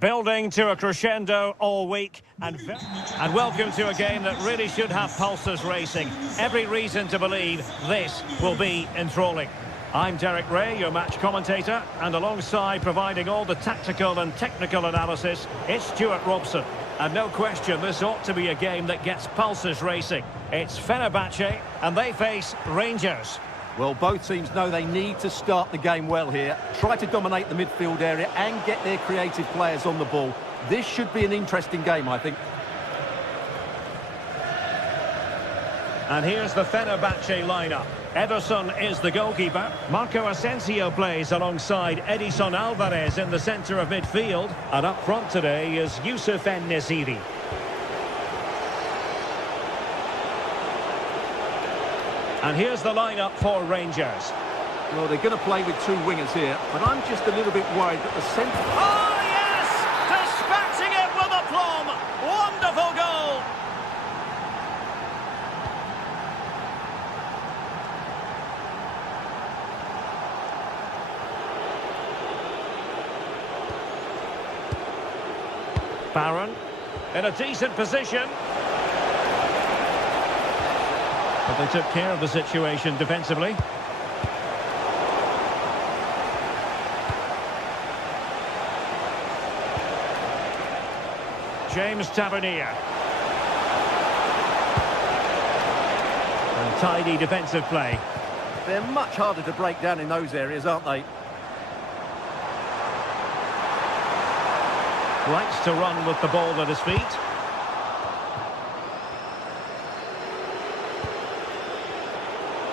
Building to a crescendo all week, and welcome to a game that really should have pulses racing. Every reason to believe this will be enthralling. I'm Derek Ray, your match commentator, and alongside providing all the tactical and technical analysis, it's Stuart Robson. And no question, this ought to be a game that gets pulses racing. It's Fenerbahce, and they face Rangers. Well, both teams know they need to start the game well here. Try to dominate the midfield area and get their creative players on the ball. This should be an interesting game, I think. And here's the Fenerbahce lineup. Ederson is the goalkeeper. Marco Asensio plays alongside Edison Alvarez in the centre of midfield. And up front today is Youssef En-Nesyri. And here's the lineup for Rangers. Well, they're going to play with two wingers here, but I'm just a little bit worried that the centre... Oh, yes! Dispatching it with aplomb! Wonderful goal! Barron in a decent position. But they took care of the situation defensively. James Tavernier. And tidy defensive play. They're much harder to break down in those areas, aren't they? Likes to run with the ball at his feet.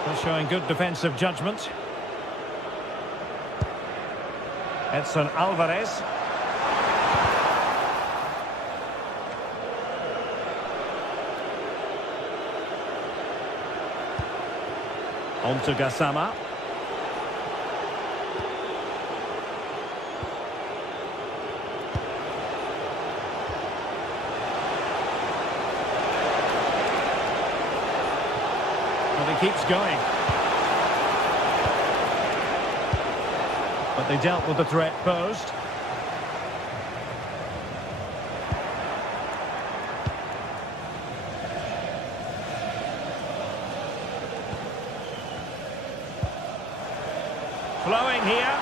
They're showing good defensive judgment. Edson Alvarez. On to Gassama. And he keeps going. But they dealt with the threat posed. Flowing here.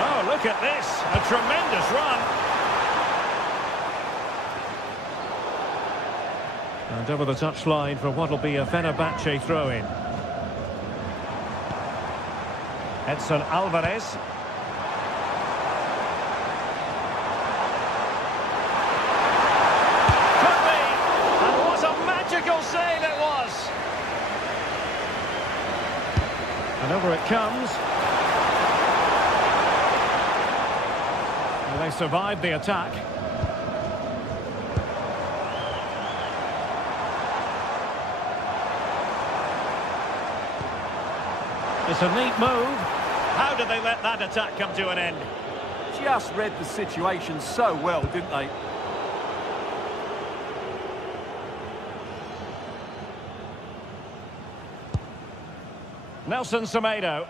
Oh, look at this. A tremendous run. And over the touchline for what will be a Fenerbahce throw-in. Edson Alvarez. Could be. And what a magical save it was. And over it comes. And they survived the attack. It's a neat move. How did they let that attack come to an end? Just read the situation so well, didn't they? Nelson Semedo.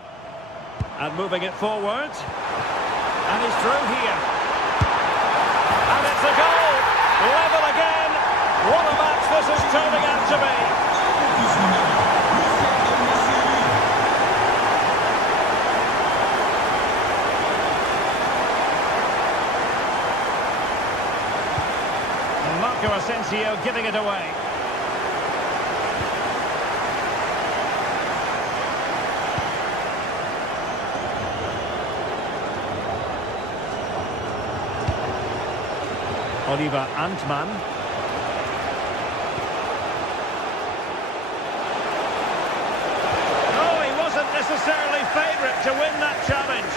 And moving it forward. And he's through here. And it's a goal. Level again. What a match this is turning out to be. Marco Asensio giving it away. Oliver Antman. Oh, he wasn't necessarily favourite to win that challenge.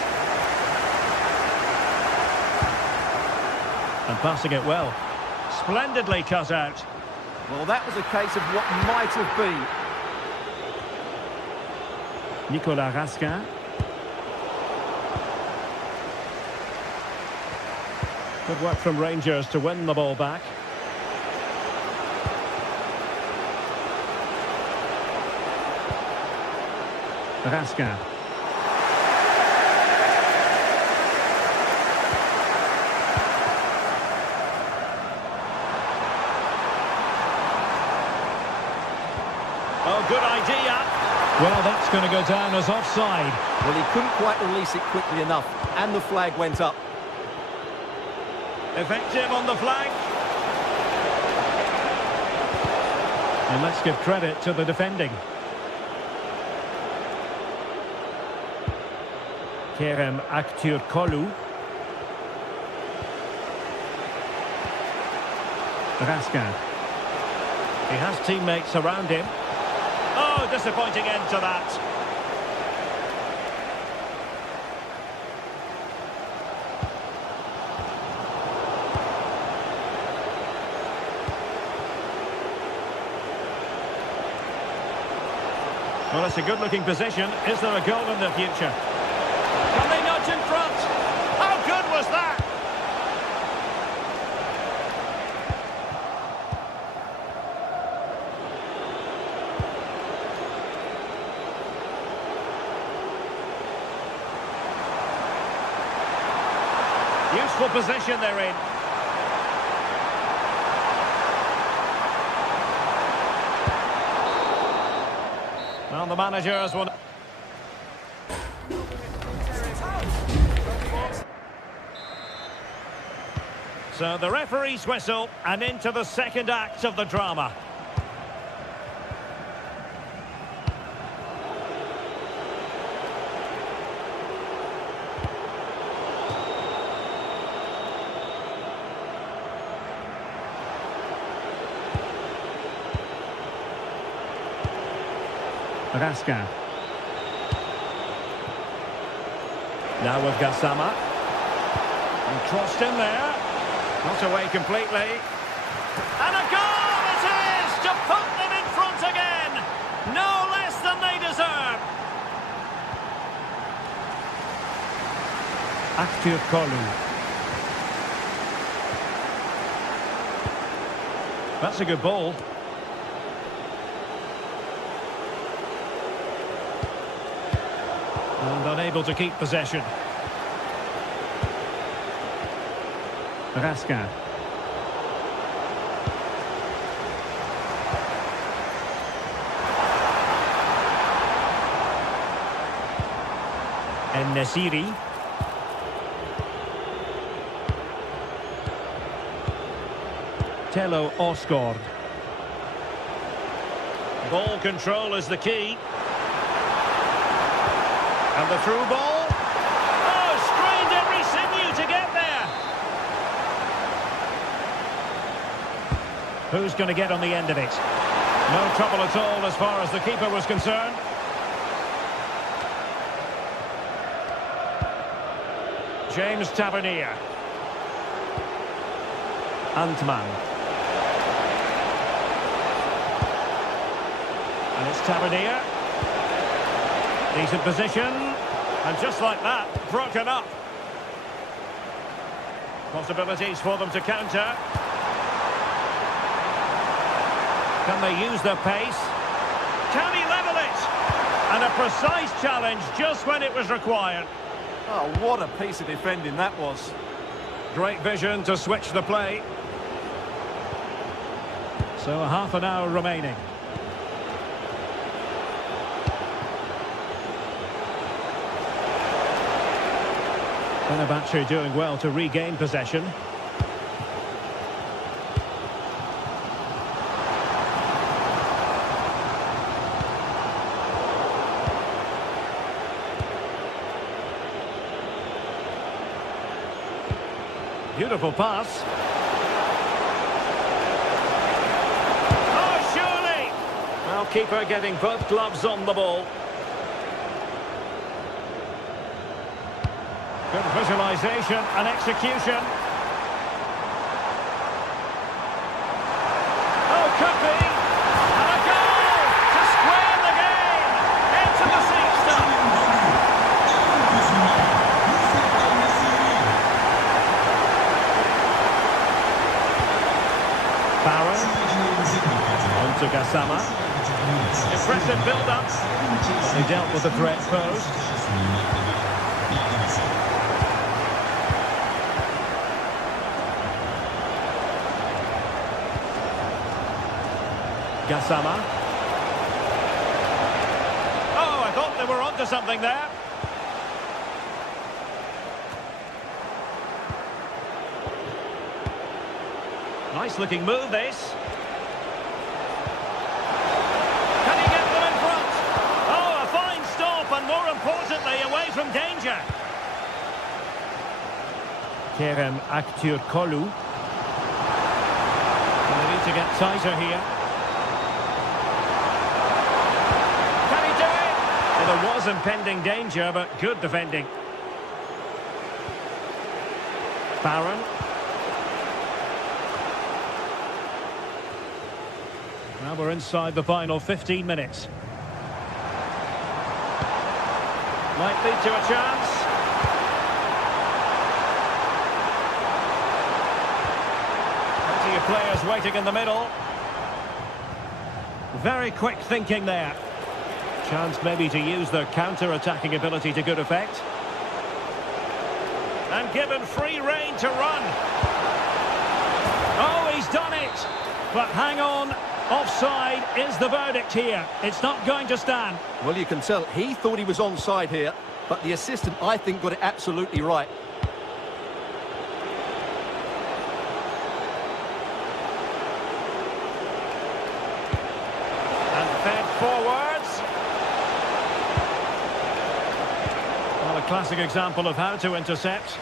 And passing it well. Splendidly cut out. Well, that was a case of what might have been. Nicolas Raskin. Good work from Rangers to win the ball back. Raskin. going to go down as offside. Well, he couldn't quite release it quickly enough, and the flag went up. Effective on the flank. And let's give credit to the defending. Kerem Aktürkoğlu. Raskan. He has teammates around him. Oh, disappointing end to that. Well, it's a good-looking position. Is there a goal in the future? Can they nudge in front? How good was that? Useful position they're in. Well, the manager has won. So the referee's whistle, and into the second act of the drama. Raskan. Now with Gassama. And crossed in there. Not away completely. And a goal it is to put them in front again. No less than they deserve. Aktürkoğlu. That's a good ball. And unable to keep possession. Raskan. En-Nesyri. Tello Osgård. Ball control is the key. And the through ball. Oh, strained every sinew to get there. Who's going to get on the end of it? No trouble at all as far as the keeper was concerned. James Tavernier. Antman. And it's Tavernier. Decent position, and just like that, broken up. Possibilities for them to counter. Can they use their pace? Can he level it? And a precise challenge just when it was required. Oh, what a piece of defending that was. Great vision to switch the play. So a half an hour remaining. Fenerbahce doing well to regain possession. Beautiful pass. Oh, surely! Well, keeper getting both gloves on the ball. Good visualisation and execution. Oh, could be. And a goal to square the game. Into the seats. Barron. On to Gassama. Impressive build-up. He dealt with the threat posed. Gassama. Oh, I thought we're onto something there. Nice looking move, this. Can he get them in front? Oh, a fine stop, and more importantly, away from danger. Kerem Aktürkoğlu. They need to get tighter here. Can he do it? Well, there was impending danger, but good defending. Barron. Now we're inside the final 15 minutes. Might lead to a chance. Plenty of players waiting in the middle. Very quick thinking there. Chance maybe to use their counter-attacking ability to good effect. And given free rein to run. Oh, he's done it! But hang on. Offside is the verdict here. It's not going to stand. Well, you can tell he thought he was onside here, but the assistant, I think, got it absolutely right. And fed forwards. Well, a classic example of how to intercept.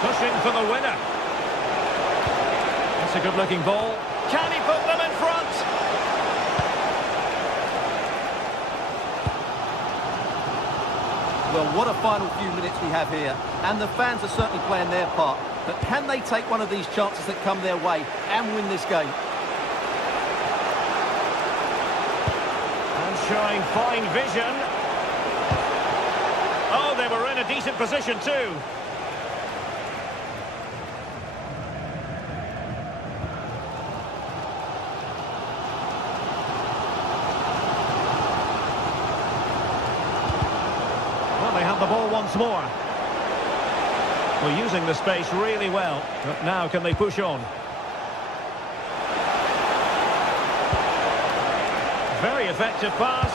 Pushing for the winner. That's a good-looking ball. Can he put them in front? Well, what a final few minutes we have here. And the fans are certainly playing their part. But can they take one of these chances that come their way and win this game? And showing fine vision. Oh, they were in a decent position too. They have the ball once more. Well, using the space really well, but now can they push on? Very effective pass.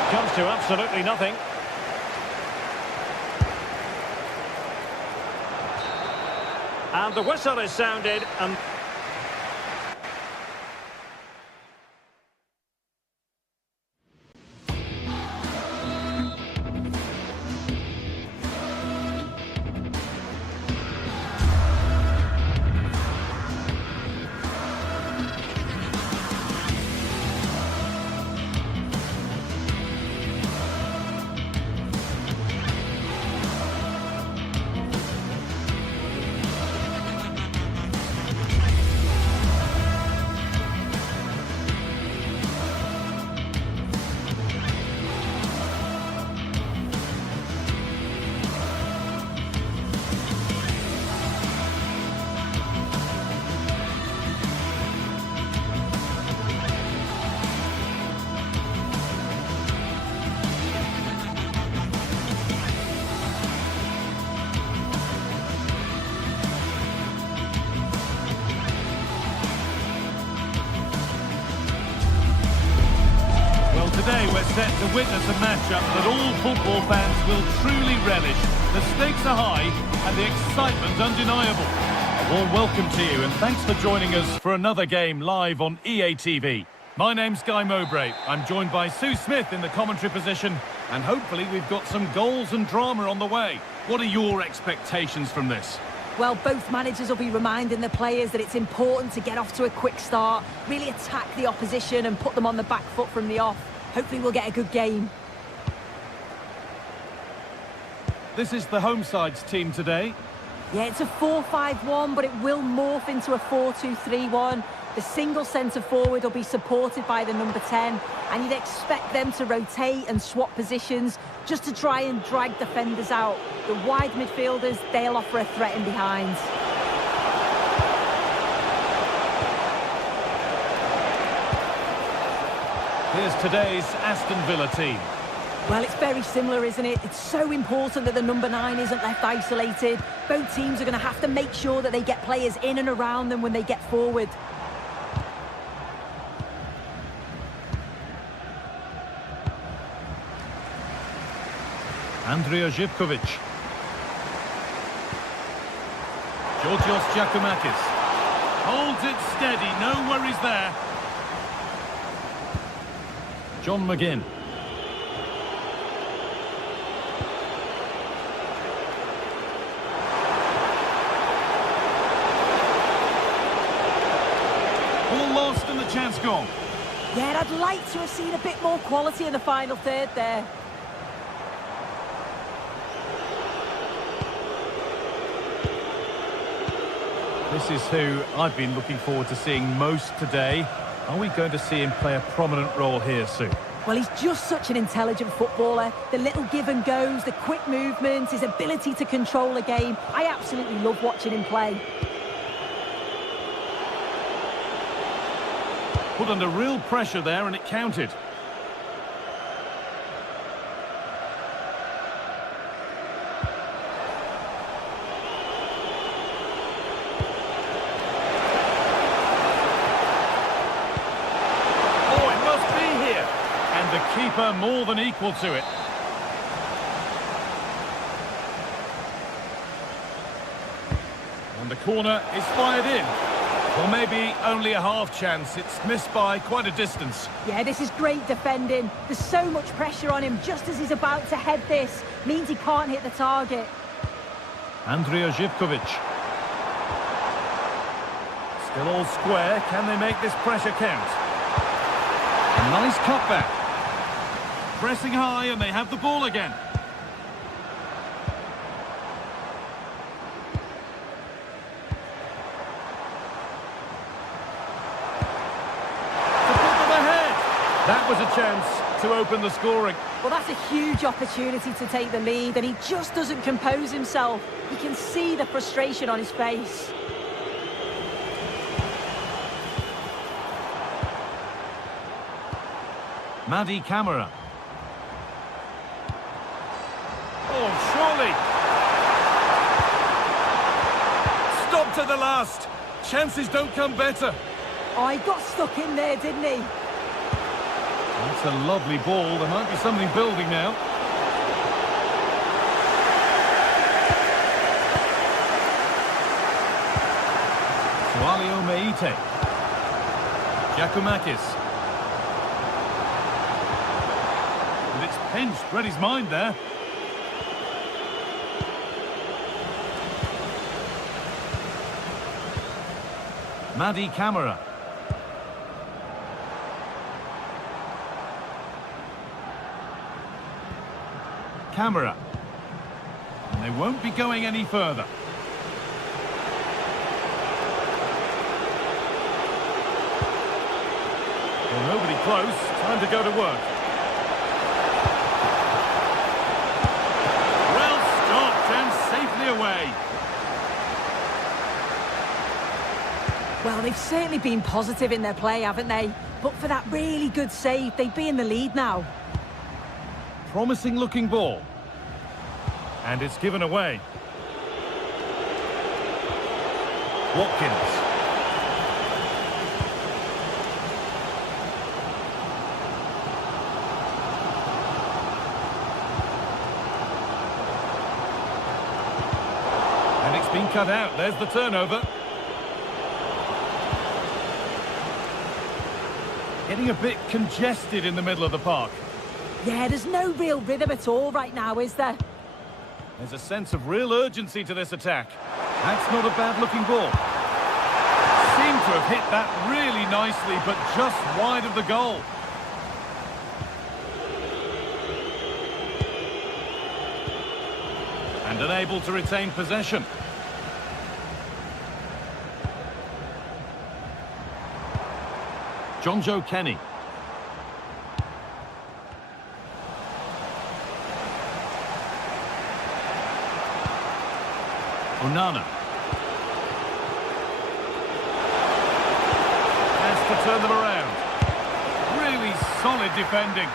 It comes to absolutely nothing. And the whistle is sounded, and today we're set to witness a matchup that all football fans will truly relish. The stakes are high and the excitement undeniable. A warm welcome to you and thanks for joining us for another game live on EA TV. My name's Guy Mowbray. I'm joined by Sue Smith in the commentary position and hopefully we've got some goals and drama on the way. What are your expectations from this? Well, both managers will be reminding the players that it's important to get off to a quick start, really attack the opposition and put them on the back foot from the off. Hopefully we'll get a good game. This is the home side's team today. Yeah, it's a 4-5-1, but it will morph into a 4-2-3-1. The single centre forward will be supported by the number 10, and you'd expect them to rotate and swap positions just to try and drag defenders out. The wide midfielders, they'll offer a threat in behind. Here's is today's Aston Villa team? Well, it's very similar, isn't it? It's so important that the number 9 isn't left isolated. Both teams are going to have to make sure that they get players in and around them when they get forward. Andrea Zivkovic. Georgios Giacomakis. Holds it steady, no worries there. John McGinn. Ball lost and the chance gone. Yeah, I'd like to have seen a bit more quality in the final third there. This is who I've been looking forward to seeing most today. Are we going to see him play a prominent role here soon? Well, he's just such an intelligent footballer. The little give and goes, the quick movements, his ability to control a game. I absolutely love watching him play. Put under real pressure there and it counted. The keeper more than equal to it. And the corner is fired in. Well, maybe only a half chance. It's missed by quite a distance. Yeah, this is great defending. There's so much pressure on him just as he's about to head this. Means he can't hit the target. Andrea Zivkovic. Still all square. Can they make this pressure count? A nice cutback. Pressing high and they have the ball again. To put them ahead. That was a chance to open the scoring. Well, that's a huge opportunity to take the lead and he just doesn't compose himself. You can see the frustration on his face. Madi Camara. Oh, surely. Stop to the last. Chances don't come better. Oh, he got stuck in there, didn't he? That's a lovely ball. There might be something building now. Sualio Meite. Giacomakis. And it's pinched. Read his mind there. Madi Camara. Camara. And they won't be going any further. Well, nobody close. Time to go to work. Well stopped and safely away. Well, they've certainly been positive in their play, haven't they? But for that really good save, they'd be in the lead now. Promising looking ball. And it's given away. Watkins. And it's been cut out. There's the turnover. Getting a bit congested in the middle of the park. Yeah, there's no real rhythm at all right now, is there? There's a sense of real urgency to this attack. That's not a bad-looking ball. Seemed to have hit that really nicely, but just wide of the goal. And unable to retain possession. John Joe Kenny. Onana. Has to turn them around. Really solid defending.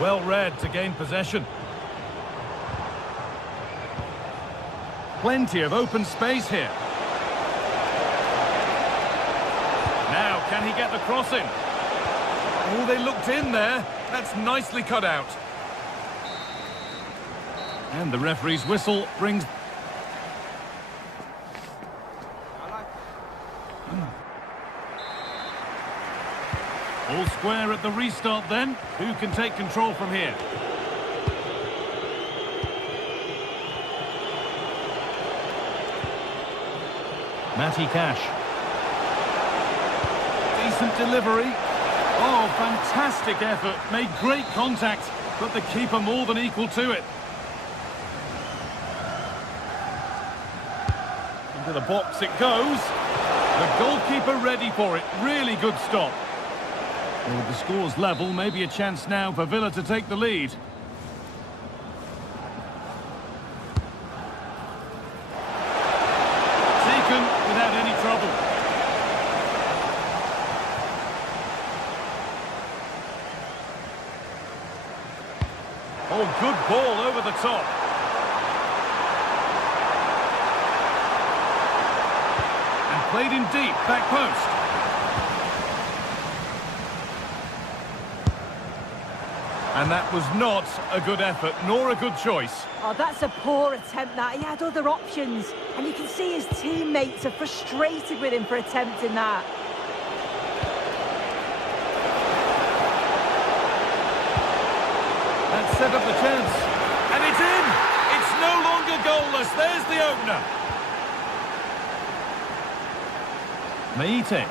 Well read to gain possession. Plenty of open space here. Now, can he get the cross in? Oh, they looked in there. That's nicely cut out. And the referee's whistle brings... All square at the restart then. Who can take control from here? Matty Cash. Decent delivery. Oh, fantastic effort. Made great contact, but the keeper more than equal to it. Into the box it goes. The goalkeeper ready for it. Really good stop. Well, with the scores level, maybe a chance now for Villa to take the lead. Taken without any trouble. Oh, good ball over the top. And played in deep, back post. And that was not a good effort, nor a good choice. Oh, that's a poor attempt, that. He had other options. And you can see his teammates are frustrated with him for attempting that. That set up the chance. And it's in! It's no longer goalless. There's the opener. Meite.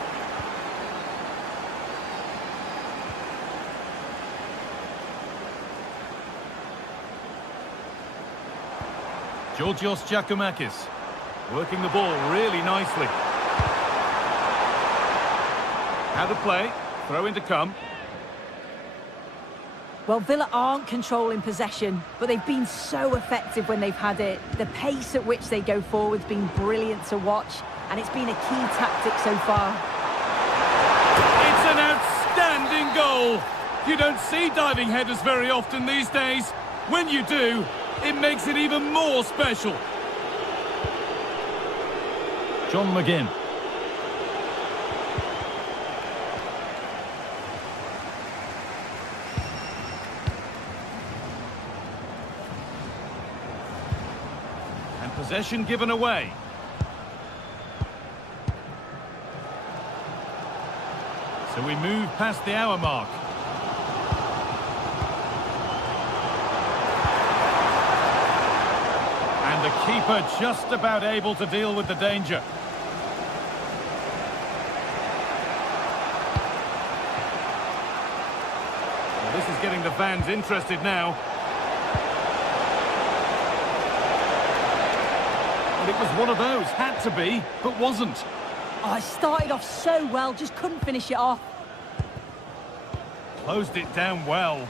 Georgios Giacomakis working the ball really nicely. How to play, throw in to come. Well, Villa aren't controlling possession, but they've been so effective when they've had it. The pace at which they go forward has been brilliant to watch, and it's been a key tactic so far. It's an outstanding goal. You don't see diving headers very often these days. When you do, it makes it even more special. John McGinn. And possession given away. So we move past the hour mark. And the keeper just about able to deal with the danger. Well, this is getting the fans interested now. And it was one of those, had to be, but wasn't. Oh, it started off so well, just couldn't finish it off. Closed it down well.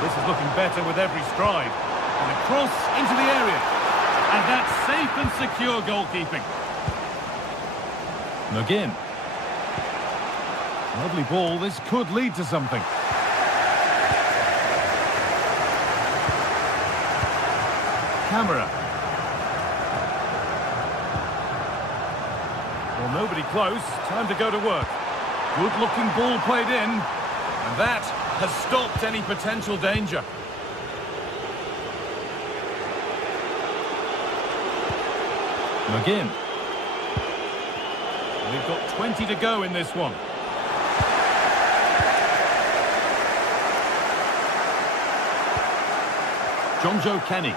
This is looking better with every stride. And a cross into the area. And that's safe and secure goalkeeping. McGinn. Lovely ball. This could lead to something. Camera. Well, nobody close. Time to go to work. Good-looking ball played in. And that has stopped any potential danger. McGinn. We've got 20 to go in this one. Jonjo Kenny.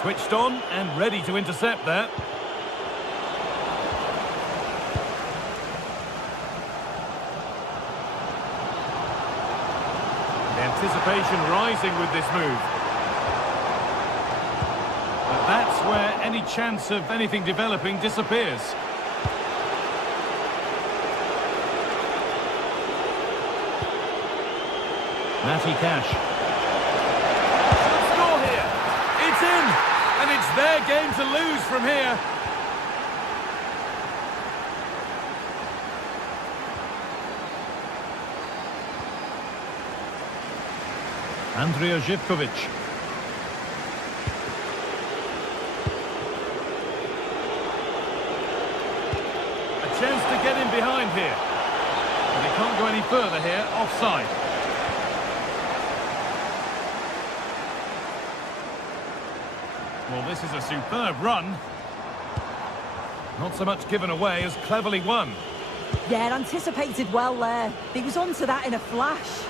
Switched on and ready to intercept that. Anticipation rising with this move. But that's where any chance of anything developing disappears. Matty Cash. Should score here. It's in. And it's their game to lose from here. Andrija Živković. A chance to get in behind here. But they can't go any further here, offside. Well, this is a superb run. Not so much given away as cleverly won. Yeah, anticipated well there. He was onto that in a flash.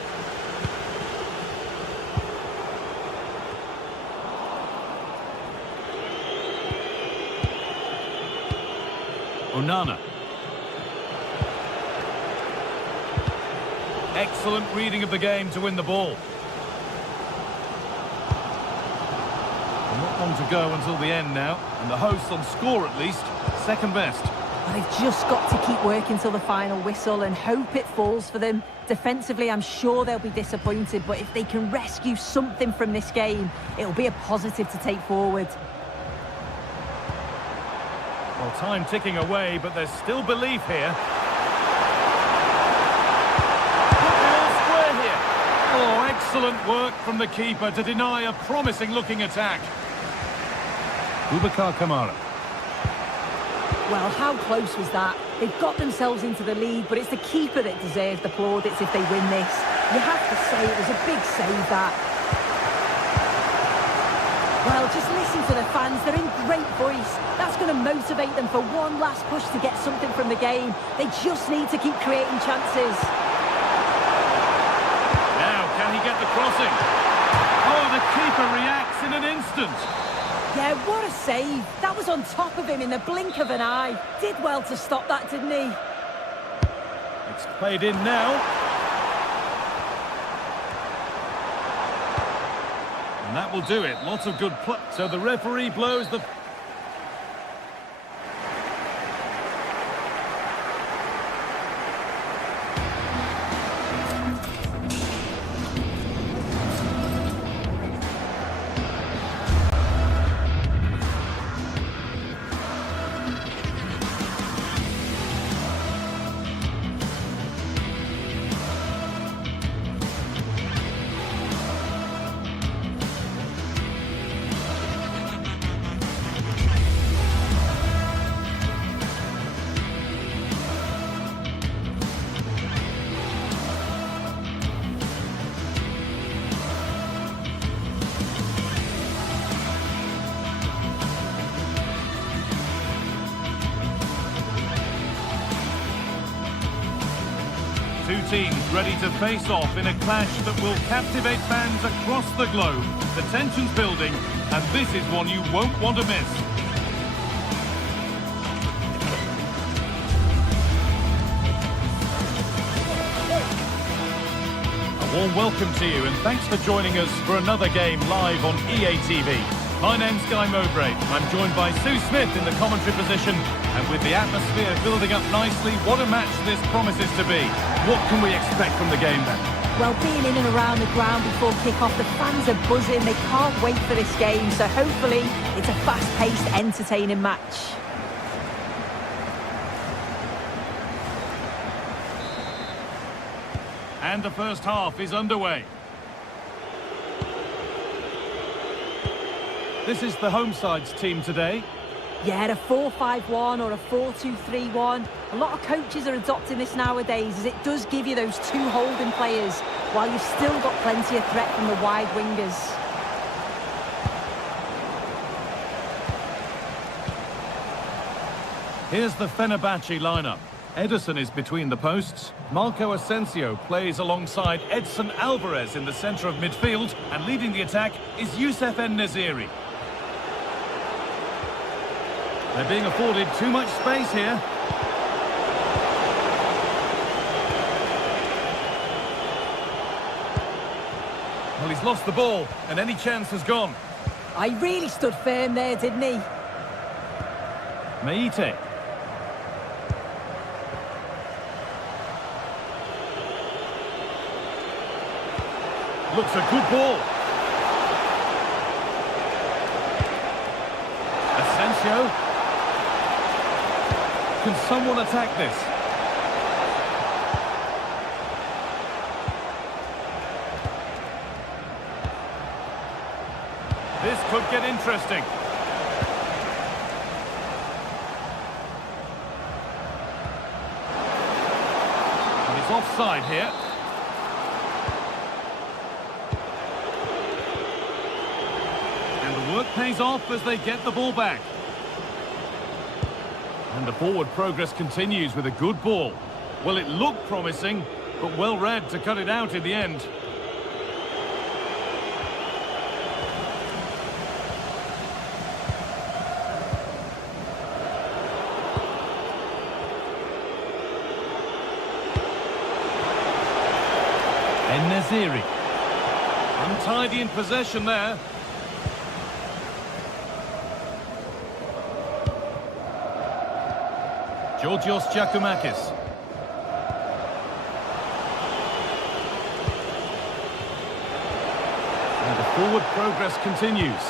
Onana. Excellent reading of the game to win the ball. Not long to go until the end now, and the hosts on score at least, second best. Well, they've just got to keep working till the final whistle and hope it falls for them. Defensively, I'm sure they'll be disappointed, but if they can rescue something from this game, it'll be a positive to take forward. Well, time ticking away, but there's still belief here. Put the all square here. Oh, excellent work from the keeper to deny a promising-looking attack. Boubacar Kamara. Well, how close was that? They've got themselves into the lead, but it's the keeper that deserves the plaudits if they win this. You have to say it was a big save, that. Well, just listen to the fans. They're in great voice. That's going to motivate them for one last push to get something from the game. They just need to keep creating chances. Now, can he get the crossing? Oh, the keeper reacts in an instant. Yeah, what a save. That was on top of him in the blink of an eye. Did well to stop that, didn't he? It's played in now. And that will do it. Lots of good play. So the referee blows the... Two teams ready to face off in a clash that will captivate fans across the globe. The tension's building, and this is one you won't want to miss. A warm welcome to you, and thanks for joining us for another game live on EA TV. My name's Guy Mowbray. I'm joined by Sue Smith in the commentary position, and with the atmosphere building up nicely, what a match this promises to be. What can we expect from the game then? Well, being in and around the ground before kick-off, the fans are buzzing. They can't wait for this game, so hopefully it's a fast-paced, entertaining match. And the first half is underway. This is the home side's team today. Yeah, a 4-5-1 or a 4-2-3-1. A lot of coaches are adopting this nowadays, as it does give you those two holding players, while you've still got plenty of threat from the wide wingers. Here's the Fenerbahce lineup. Ederson is between the posts. Marco Asensio plays alongside Edson Alvarez in the centre of midfield, and leading the attack is Youssef En-Nesyri. They're being afforded too much space here. Well, he's lost the ball, and any chance has gone. I really stood firm there, didn't he? Meite. Looks a good ball. Asensio. Can someone attack this? This could get interesting. And it's offside here. And the work pays off as they get the ball back. And the forward progress continues with a good ball. Well, it looked promising, but well read to cut it out in the end. En-Nesyri. Untidy in possession there. Georgios Giacomakis. And the forward progress continues.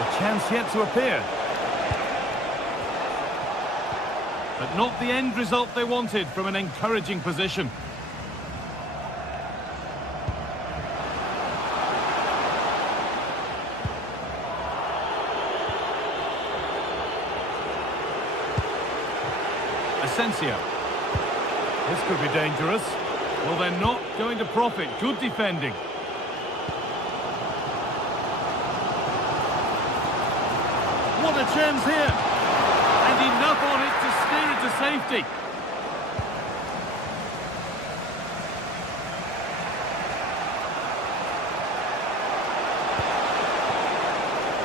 A chance yet to appear. But not the end result they wanted from an encouraging position. Asensio. This could be dangerous. Well, they're not going to profit. Good defending. What a chance here. And enough on it to steer it to safety.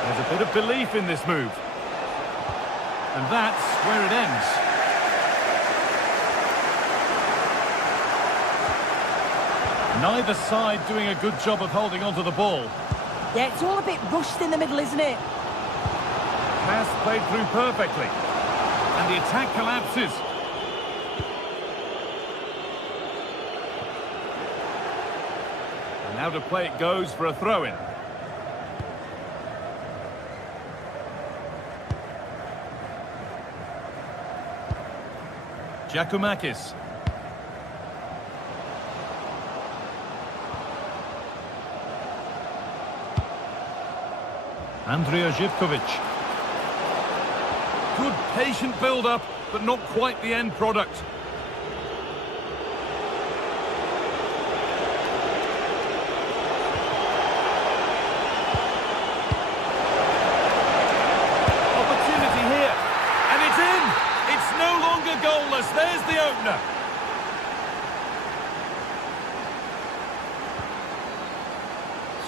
There's a bit of belief in this move. And that's where it ends. Neither side doing a good job of holding onto the ball. Yeah, it's all a bit rushed in the middle, isn't it? Pass played through perfectly. And the attack collapses. And now to play it goes for a throw-in. Giacomakis. Andrija Živković. Good patient build-up, but not quite the end product. Opportunity here, and it's in! It's no longer goalless, there's the opener.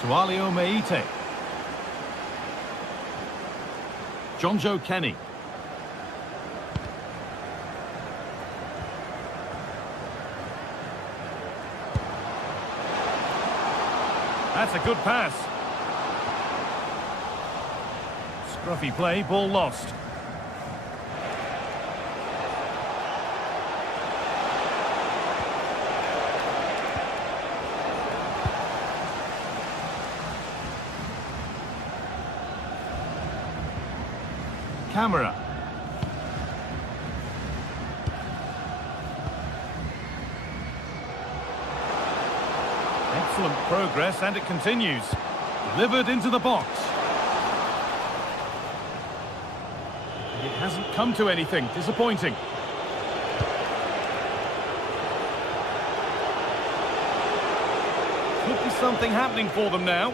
Sualio Meite. Jonjo Kenny. That's a good pass. Scruffy play, ball lost. Camera. Excellent progress, and it continues. Delivered into the box. It hasn't come to anything. Disappointing. Could be something happening for them now,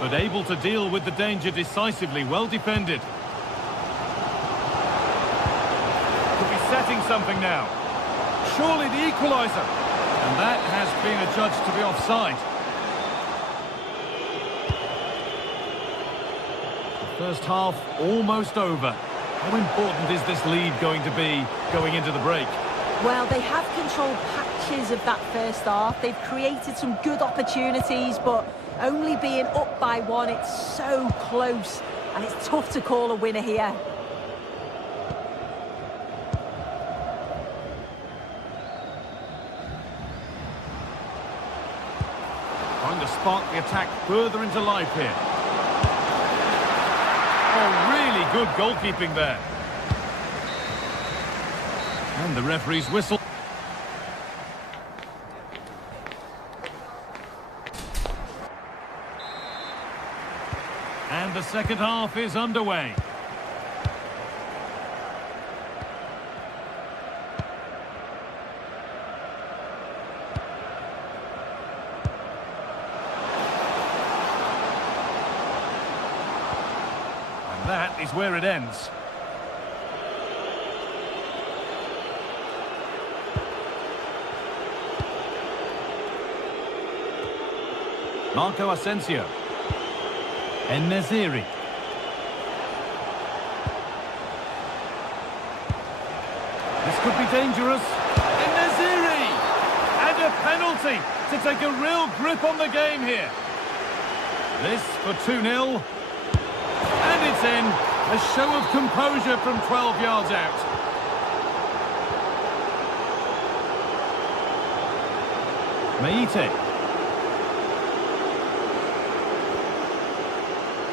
but able to deal with the danger decisively. Well defended. Setting something now. Surely the equaliser. And that has been adjudged to be offside. The first half almost over. How important is this lead going to be going into the break? Well, they have controlled patches of that first half. They've created some good opportunities, but only being up by one, it's so close, and it's tough to call a winner here. Trying to spark the attack further into life here. Oh, really good goalkeeping there. And the referee's whistle. And the second half is underway. And that is where it ends. Marco Asensio. En-Nesyri. This could be dangerous. En-Nesyri! And a penalty to take a real grip on the game here. This for 2-0. And it's in. A show of composure from 12 yards out. Meite.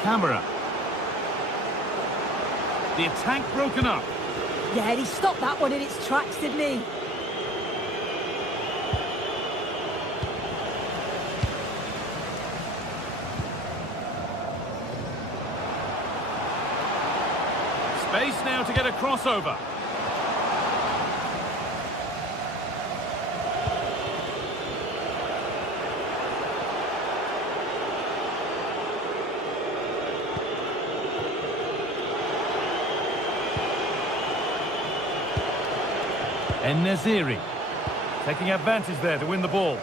Camera. The attack broken up. Yeah, he stopped that one in its tracks, didn't he? Space now to get a crossover. En-Nesyri taking advantage there to win the ball.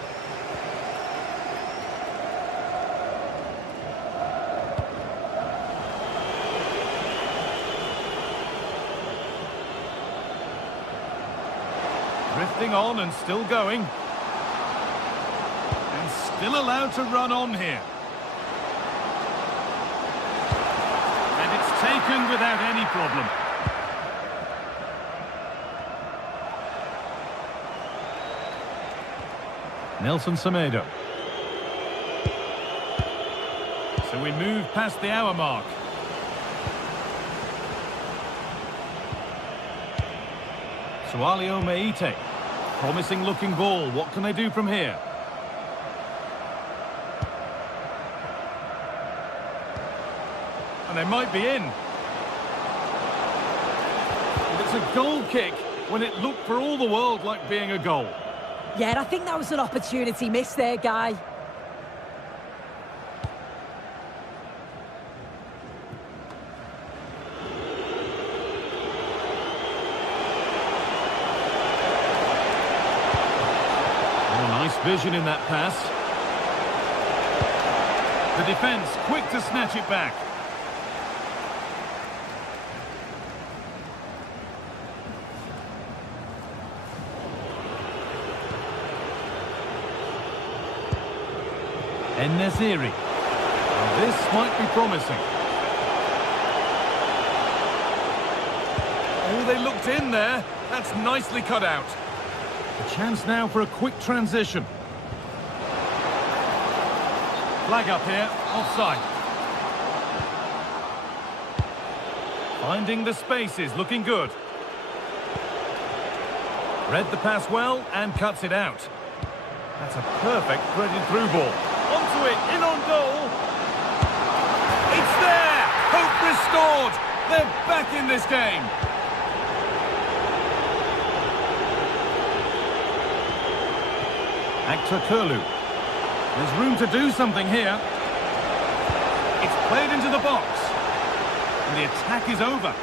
Drifting on and still going. And still allowed to run on here. And it's taken without any problem. Nelson Semedo. So we move past the hour mark. Sualio Meite. Promising looking ball. What can they do from here? And they might be in. But it's a goal kick when it looked for all the world like being a goal. Yeah, and I think that was an opportunity missed there, Guy. Oh, nice vision in that pass. The defence quick to snatch it back. En-Nesyri. This might be promising. Oh, they looked in there. That's nicely cut out. A chance now for a quick transition. Flag up here, offside. Finding the spaces, looking good. Read the pass well and cuts it out. That's a perfect threaded through ball. Onto it, in on goal. It's there! Hope restored! They're back in this game. Actor Kurlu. There's room to do something here. It's played into the box. And the attack is over.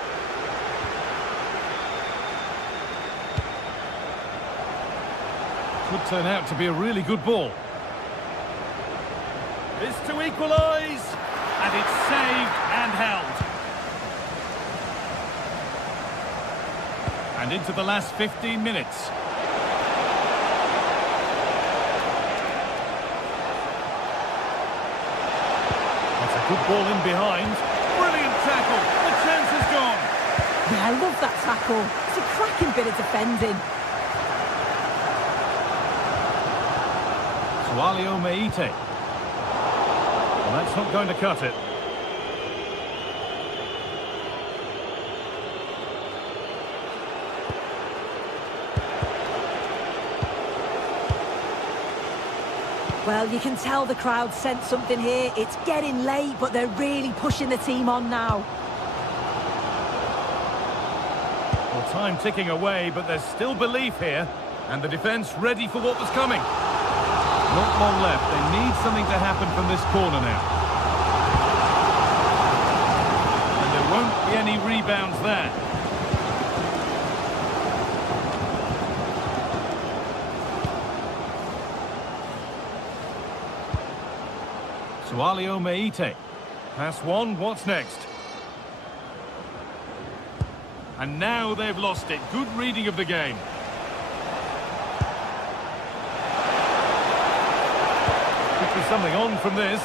Could turn out to be a really good ball. This to equalise, and it's saved and held. And into the last 15 minutes. Good ball in behind. Brilliant tackle. The chance is gone. Yeah, I love that tackle. It's a cracking bit of defending. Sualio Meite. Well, that's not going to cut it. Well, you can tell the crowd sensed something here. It's getting late, but they're really pushing the team on now. Well, time ticking away, but there's still belief here. And the defence ready for what was coming. Not long left. They need something to happen from this corner now. And there won't be any rebounds there. Sualio Meite. Pass one, what's next? And now they've lost it. Good reading of the game. Could be something on from this.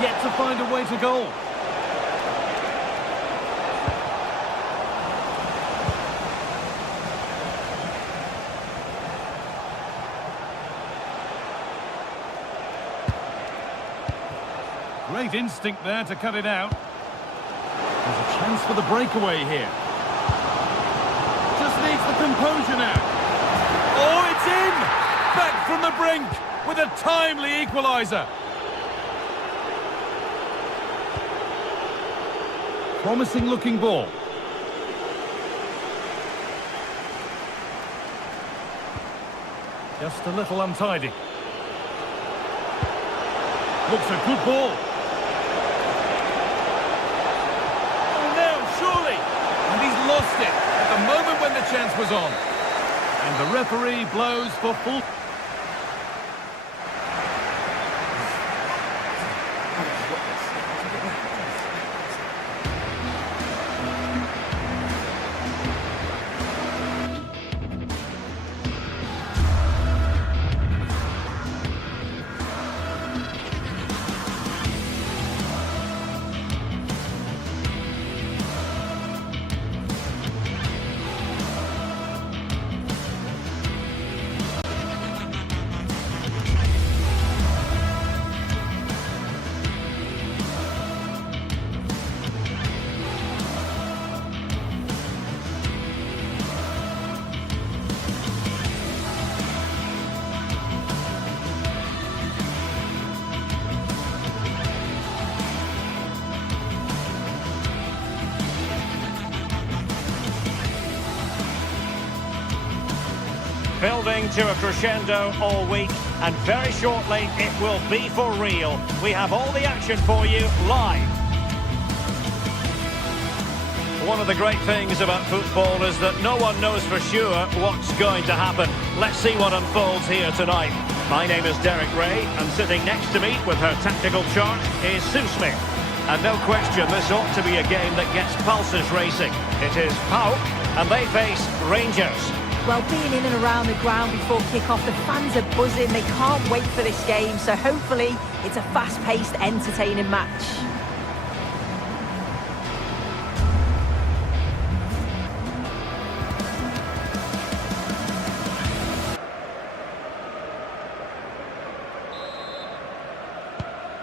Yet to find a way to goal. Great instinct there to cut it out. There's a chance for the breakaway here. Just needs the composure now. Oh, it's in! Back from the brink with a timely equaliser. Promising looking ball. Just a little untidy. Looks a good ball. And he's lost it at the moment when the chance was on. And the referee blows for full... Building to a crescendo all week, and very shortly it will be for real. We have all the action for you live. One of the great things about football is that no one knows for sure what's going to happen. Let's see what unfolds here tonight. My name is Derek Ray, and sitting next to me with her tactical chart is Sue Smith. And no question, this ought to be a game that gets pulses racing. It is PAOK, and they face Rangers. Well, being in and around the ground before kick-off, the fans are buzzing. They can't wait for this game, so hopefully it's a fast-paced, entertaining match.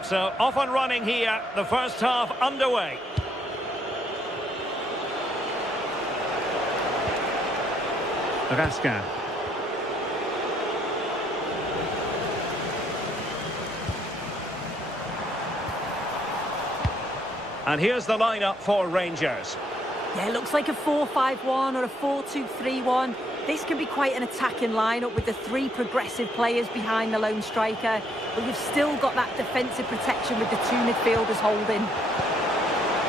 So off and running here, the first half underway. Raskin. And here's the lineup for Rangers. Yeah, it looks like a 4-5-1 or a 4-2-3-1. This can be quite an attacking lineup with the three progressive players behind the lone striker. But you've still got that defensive protection with the two midfielders holding.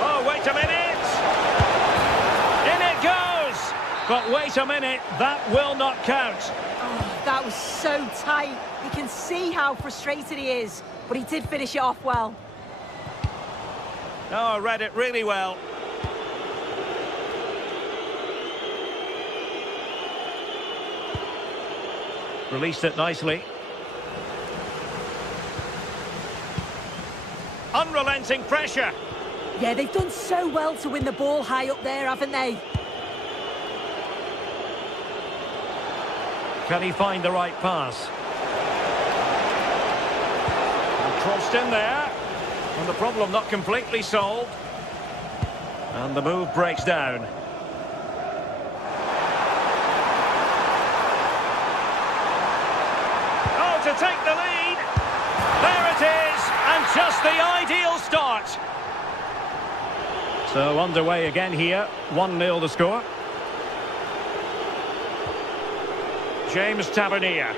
Oh, wait a minute! In it goes! But wait a minute, that will not count. Oh, that was so tight. You can see how frustrated he is, but he did finish it off well. Oh, read it really well. Released it nicely. Unrelenting pressure. Yeah, they've done so well to win the ball high up there, haven't they? Can he find the right pass? And crossed in there. And the problem not completely solved. And the move breaks down. Oh, to take the lead. There it is. And just the ideal start. So underway again here. 1-0 the score. James Tavernier.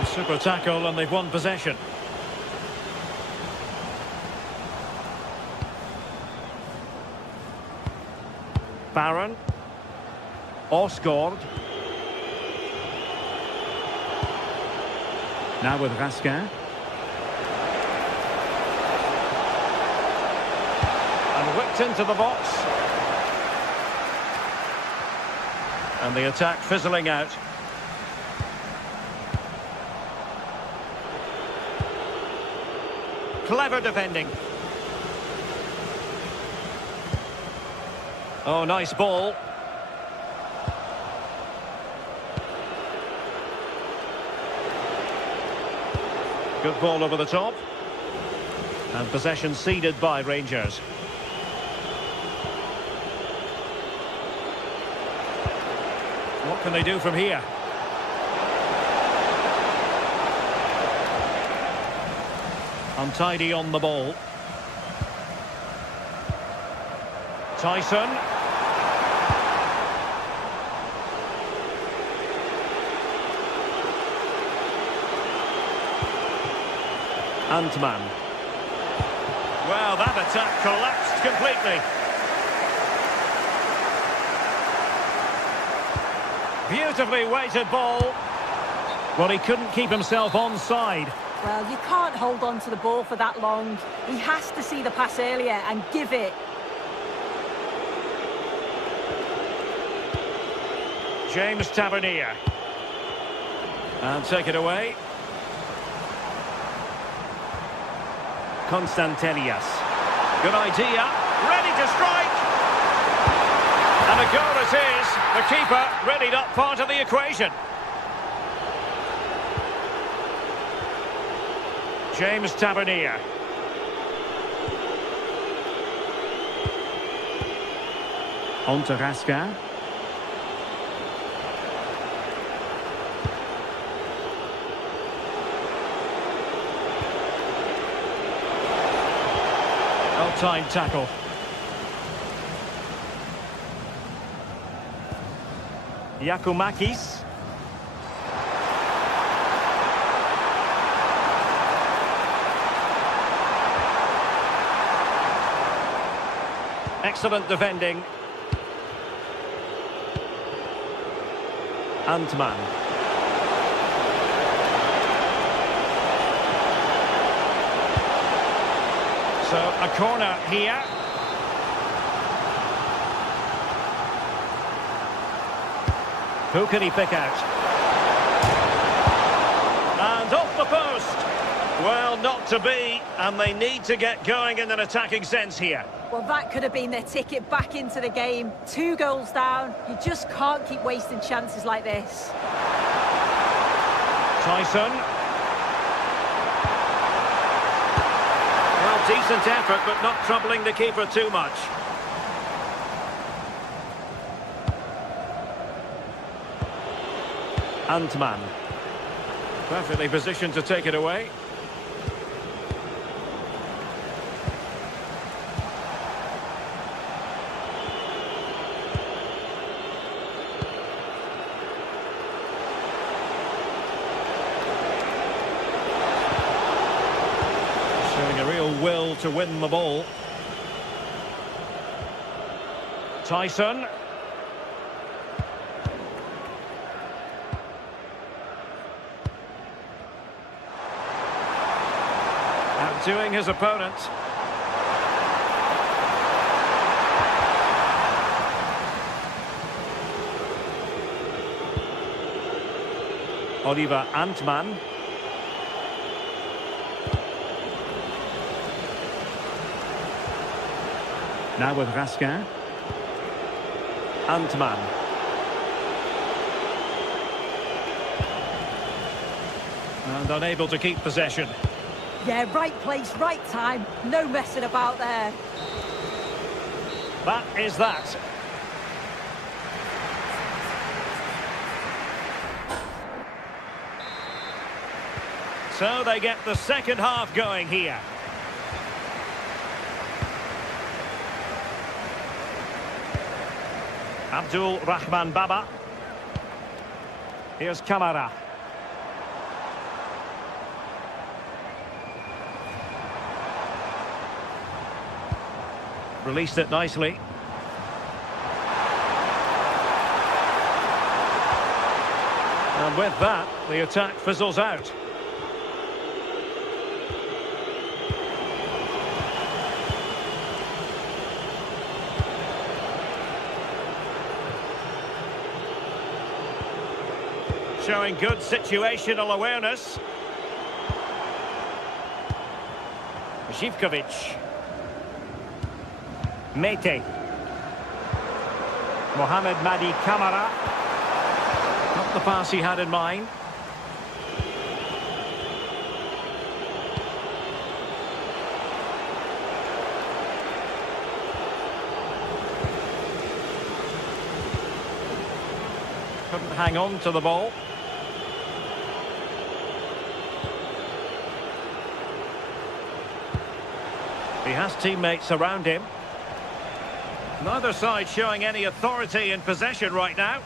A super tackle and they've won possession. Barron. Osgård. Now with Raskin. And whipped into the box. And the attack fizzling out. Clever defending. Oh, nice ball. Good ball over the top. And possession ceded by Rangers. What can they do from here? Untidy on the ball. Tyson. Antman. Well, that attack collapsed completely. Beautifully weighted ball. Well, he couldn't keep himself onside. Well, you can't hold on to the ball for that long. He has to see the pass earlier and give it. James Tavernier. And take it away. Constantelias. Good idea. Ready to strike. And a goal it is. The keeper really not part of the equation. James Tavernier. On to Raskin. Well-timed tackle. Yakumakis. Excellent defending. Antman. So a corner here. Who can he pick out? And off the post. Well, not to be, and they need to get going in an attacking sense here. Well, that could have been their ticket back into the game. 2 goals down. You just can't keep wasting chances like this. Tyson. Well, decent effort, but not troubling the keeper too much. Antman. Perfectly positioned to take it away. Showing a real will to win the ball. Tyson. Outdoing his opponent. Oliver Antman. Now with Raskin. Antman. And unable to keep possession. Yeah, right place, right time. No messing about there. That is that. So they get the second half going here. Abdul Rahman Baba. Here's Kamara. Released it nicely. And with that, the attack fizzles out. Showing good situational awareness. Zivkovic. Mete. Mohamed Madi Kamara. Not the pass he had in mind. Couldn't hang on to the ball. He has teammates around him. Neither side showing any authority in possession right now.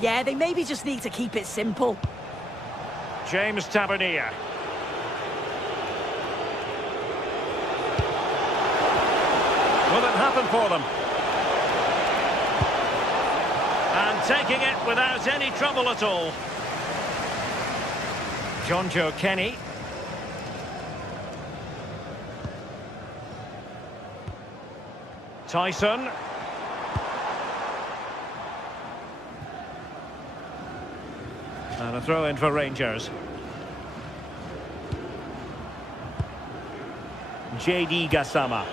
Yeah, they maybe just need to keep it simple. James Tavernier. Will it happen for them? And taking it without any trouble at all. John Joe Kenny. Tyson. And a throw in for Rangers. JD Gassama.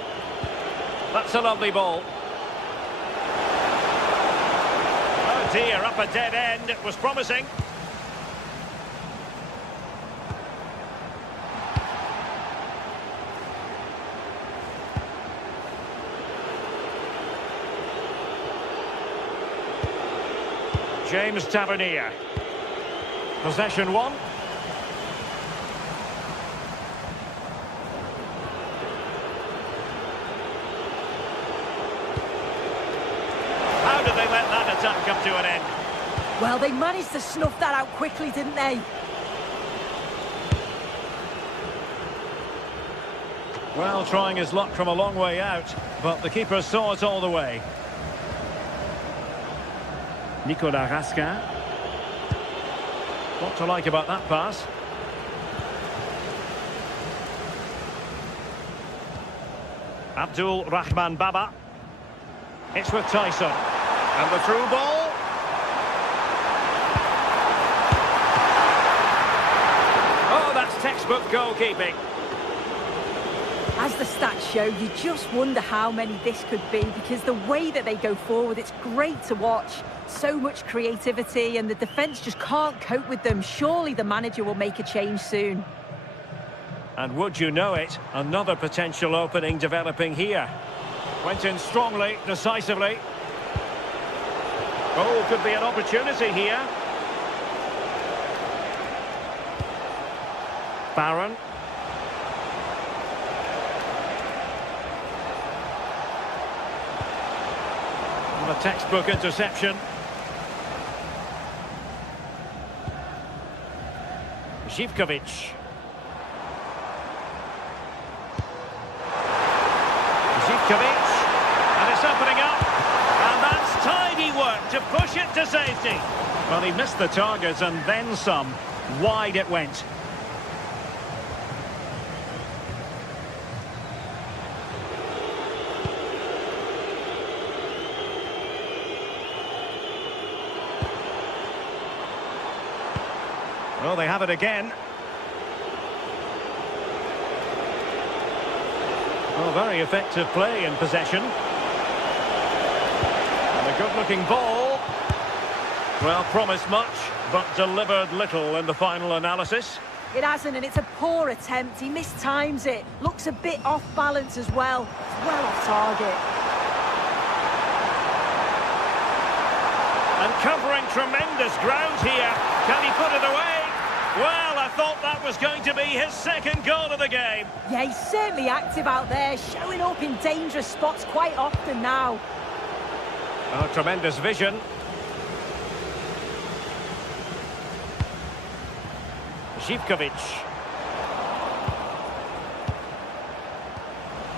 That's a lovely ball. Oh dear, up a dead end. It was promising. James Tavernier. Possession one. How did they let that attack come to an end? Well, they managed to snuff that out quickly, didn't they? Well, trying his luck from a long way out, but the keeper saw it all the way. Nicolas Raskin. What to like about that pass? Abdul Rahman Baba. It's with Tyson. And the through ball. Oh, that's textbook goalkeeping. As the stats show, you just wonder how many this could be, because the way that they go forward, it's great to watch. So much creativity, and the defence just can't cope with them. Surely the manager will make a change soon. And would you know it, another potential opening developing here. Went in strongly, decisively. Oh, could be an opportunity here. Barron. And a textbook interception. Zivkovic. Zivkovic. And it's opening up. And that's tidy work to push it to safety. Well, he missed the target and then some. Wide it went. Well, they have it again. Well, very effective play in possession. And a good-looking ball. Well, promised much, but delivered little in the final analysis. It hasn't, and it's a poor attempt. He mistimes it. Looks a bit off balance as well. It's well off target. And covering tremendous ground here. Can he put it away? Well, I thought that was going to be his second goal of the game. Yeah, he's certainly active out there, showing up in dangerous spots quite often now. Oh, tremendous vision. Zivkovic.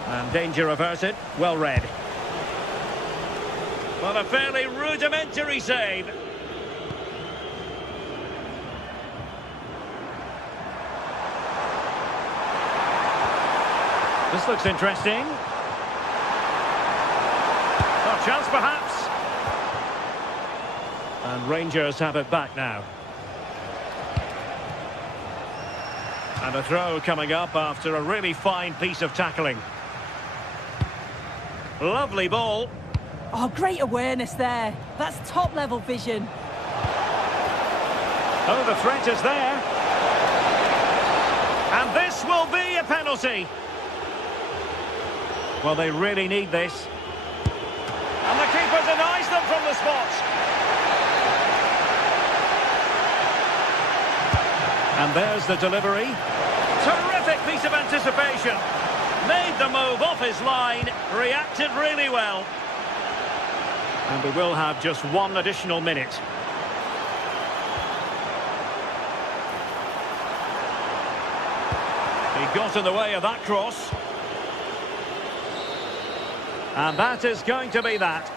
And danger averted. Well read. Well, a fairly rudimentary save. This looks interesting. Oh, chance perhaps. And Rangers have it back now. And a throw coming up after a really fine piece of tackling. Lovely ball. Oh, great awareness there. That's top-level vision. Oh, the threat is there. And this will be a penalty. Well, they really need this. And the keeper denies them from the spot. And there's the delivery. Terrific piece of anticipation. Made the move off his line. Reacted really well. And we will have just one additional minute. He got in the way of that cross. And that is going to be that.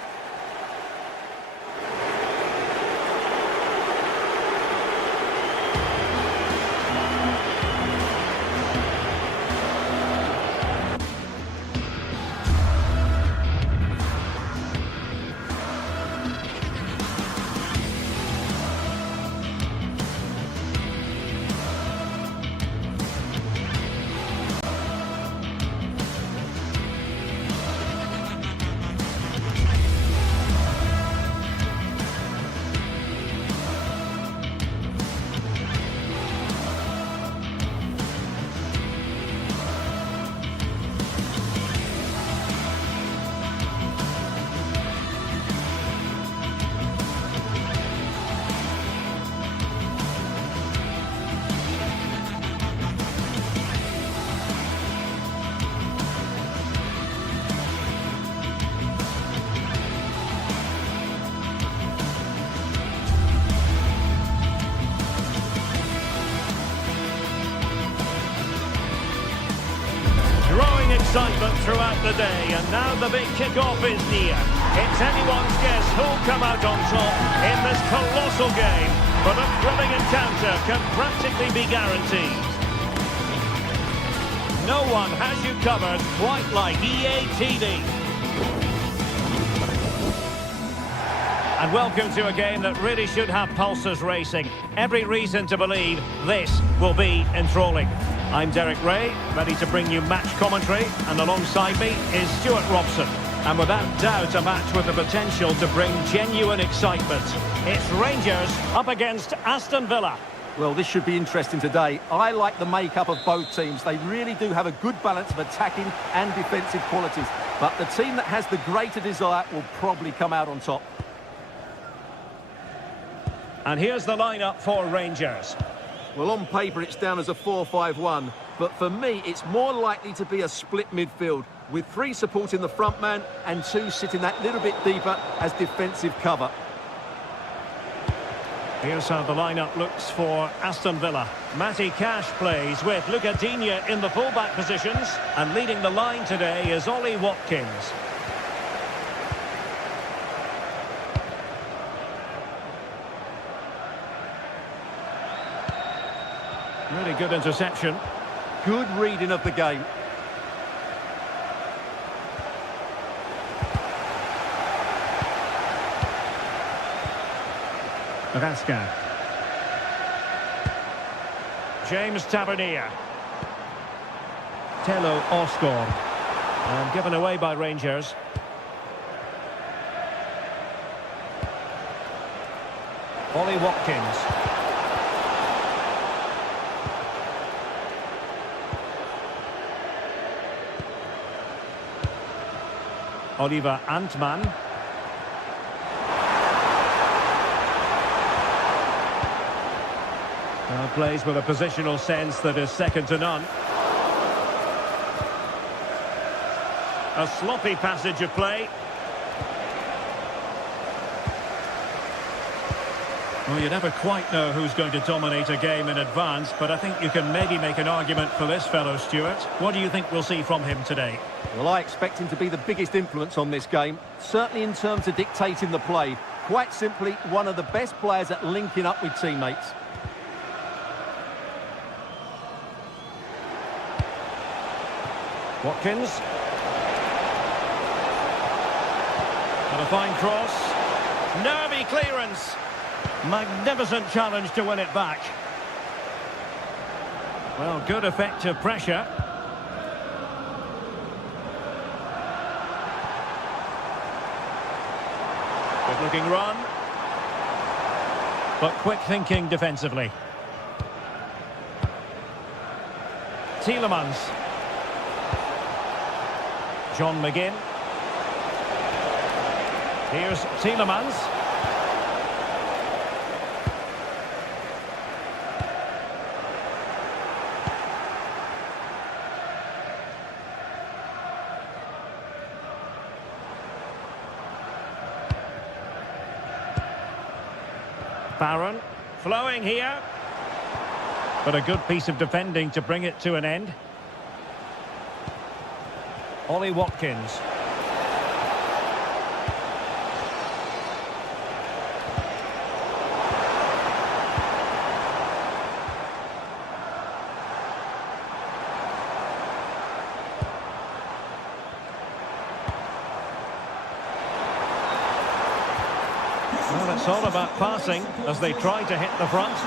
Excitement throughout the day, and now the big kick-off is near. It's anyone's guess who'll come out on top in this colossal game, but a thrilling encounter can practically be guaranteed. No one has you covered quite like EA TV. And welcome to a game that really should have pulses racing. Every reason to believe this will be enthralling. I'm Derek Ray, ready to bring you match commentary, and alongside me is Stuart Robson. And without doubt, a match with the potential to bring genuine excitement. It's Rangers up against Aston Villa. Well, this should be interesting today. I like the makeup of both teams. They really do have a good balance of attacking and defensive qualities. But the team that has the greater desire will probably come out on top. And here's the lineup for Rangers. Well, on paper, it's down as a 4-5-1. But for me, it's more likely to be a split midfield, with 3 supporting the front man and 2 sitting that little bit deeper as defensive cover. Here's how the lineup looks for Aston Villa. Matty Cash plays with Luca Digne in the fullback positions, and leading the line today is Ollie Watkins. Really good interception. Good reading of the game. Vasca. James Tavernier. Tello Oscar. And given away by Rangers. Ollie Watkins. Oliver Antman. Now plays with a positional sense that is second to none. A sloppy passage of play. Well, you never quite know who's going to dominate a game in advance, but I think you can maybe make an argument for this fellow, Stuart. What do you think we'll see from him today? Well, I expect him to be the biggest influence on this game, certainly in terms of dictating the play. Quite simply, one of the best players at linking up with teammates. Watkins. And a fine cross. Nervy clearance. Magnificent challenge to win it back. Well, good effective pressure. Good looking run. But quick thinking defensively. Tielemans. John McGinn. Here's Tielemans. Barron, flowing here. But a good piece of defending to bring it to an end. Ollie Watkins. Well, it's all about passing as they try to hit the front.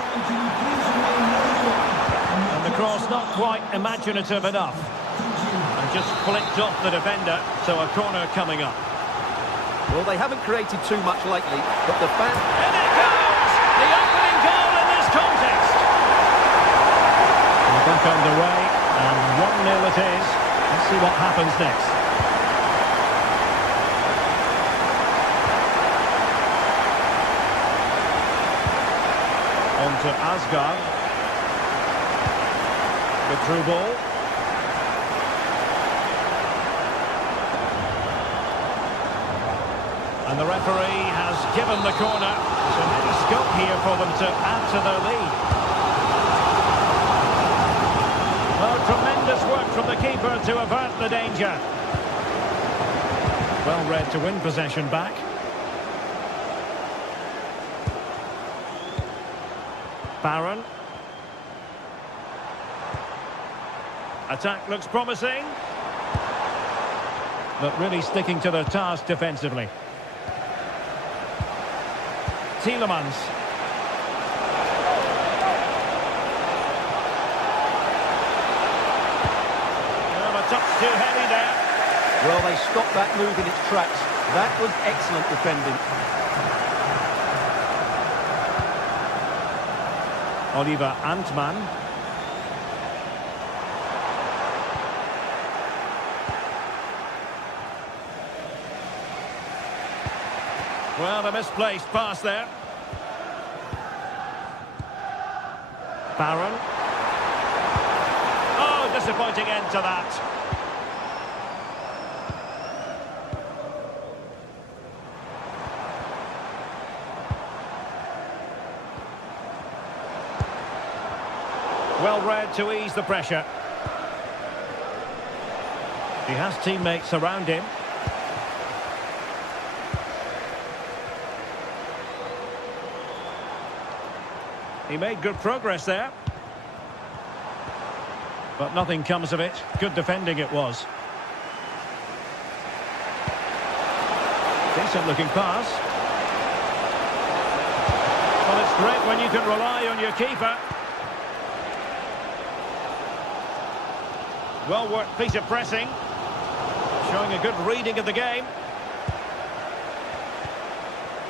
And the cross not quite imaginative enough. And just flicked off the defender, so a corner coming up. Well, they haven't created too much lately, but the fans... And it goes! The opening goal in this contest! We're back underway, and 1-0 it is. Let's see what happens next. On to Asgard. The through ball. And the referee has given the corner. So maybe scope here for them to add to their lead. Well, tremendous work from the keeper to avert the danger. Well read to win possession back. Barron. Attack looks promising. But really sticking to their task defensively. Tielemans. Oh, a touch too heavy there. Well, they stopped that move in its tracks. That was excellent defending. Oliver Antman. Well, a misplaced pass there. Barron. Oh, disappointing end to that. Well read to ease the pressure. He has teammates around him. He made good progress there. But nothing comes of it. Good defending it was. Decent looking pass. Well, it's great when you can rely on your keeper. Well worked piece of pressing. Showing a good reading of the game.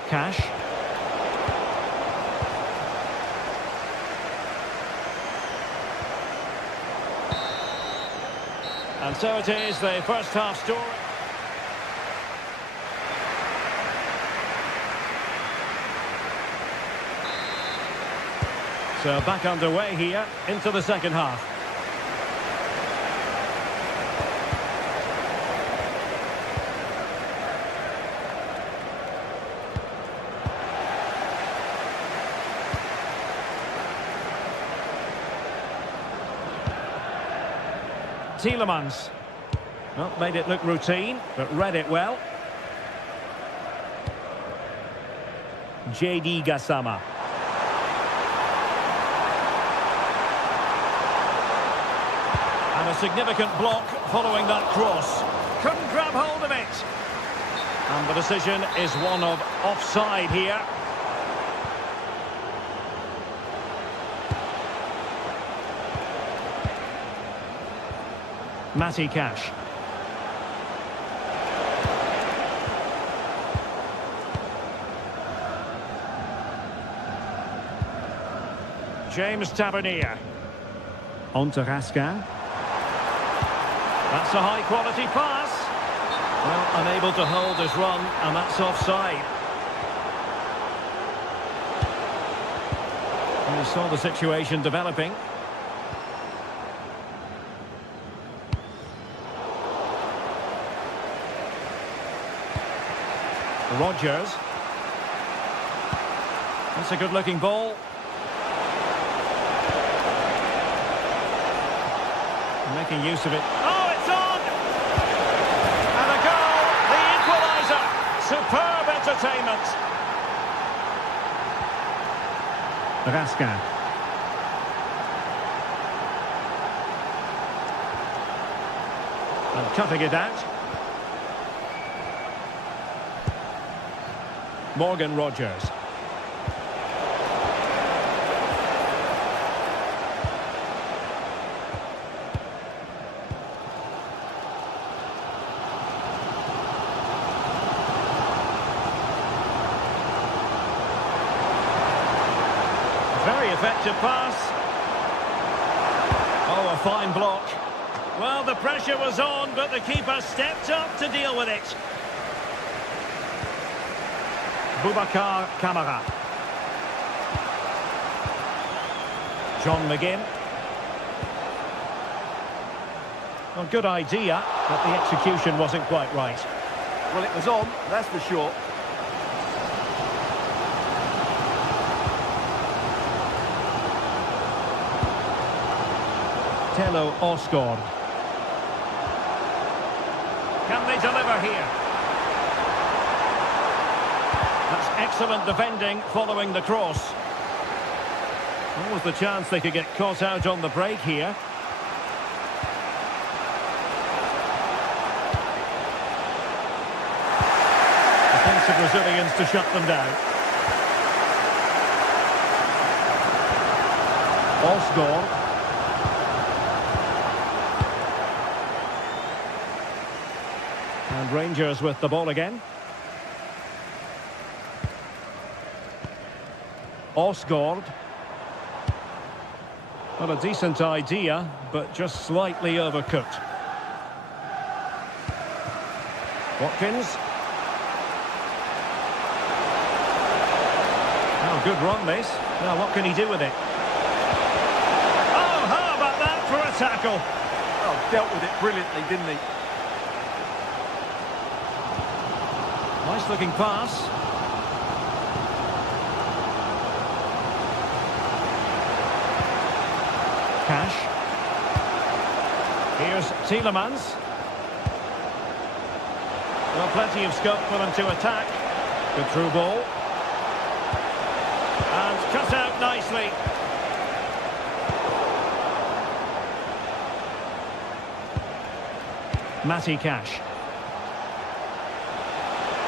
Cash. And so it is, the first half story. So back underway here into the second half. Tielemans. Well, made it look routine, but read it well. JD Gassama. And a significant block following that cross. Couldn't grab hold of it. And the decision is one of offside here. Matty Cash. James Tavernier. On to Raskin. That's a high-quality pass. Well, unable to hold his run, and that's offside. We saw the situation developing. Rodgers. That's a good-looking ball. Making use of it. Oh, it's on! And a goal, the equaliser. Superb entertainment. Raskin. And cutting it out. Morgan Rodgers. Very effective pass. Oh, a fine block. Well, the pressure was on, but the keeper stepped up to deal with it. Boubacar Kamara. John McGinn. Well, good idea, but the execution wasn't quite right. Well, it was on, that's for sure. Tello Osgård. Can they deliver here? That's excellent defending following the cross. What was the chance they could get caught out on the break here? Defensive Brazilians to shut them down. Osgård. And Rangers with the ball again. Osgård. Well, a decent idea, but just slightly overcooked. Watkins. Oh, good run this. Now, what can he do with it? Oh, how about that for a tackle? Oh, dealt with it brilliantly, didn't he? Nice looking pass. Cash. Here's Tielemans. Well, plenty of scope for them to attack. Good through ball. And cut out nicely. Matty Cash.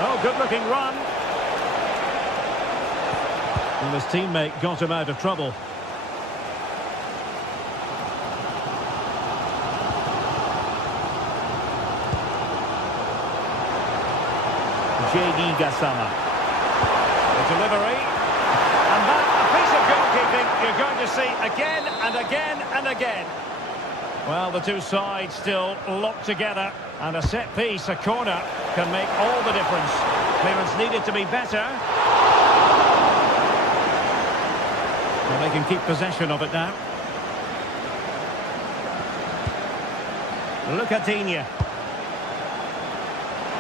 Oh, good-looking run. And his teammate got him out of trouble. The delivery. And that, a piece of goalkeeping you're going to see again and again and again. Well, the two sides still locked together. And a set piece, a corner, can make all the difference. Clearance needed to be better. Well, they can keep possession of it now. Look at Digne.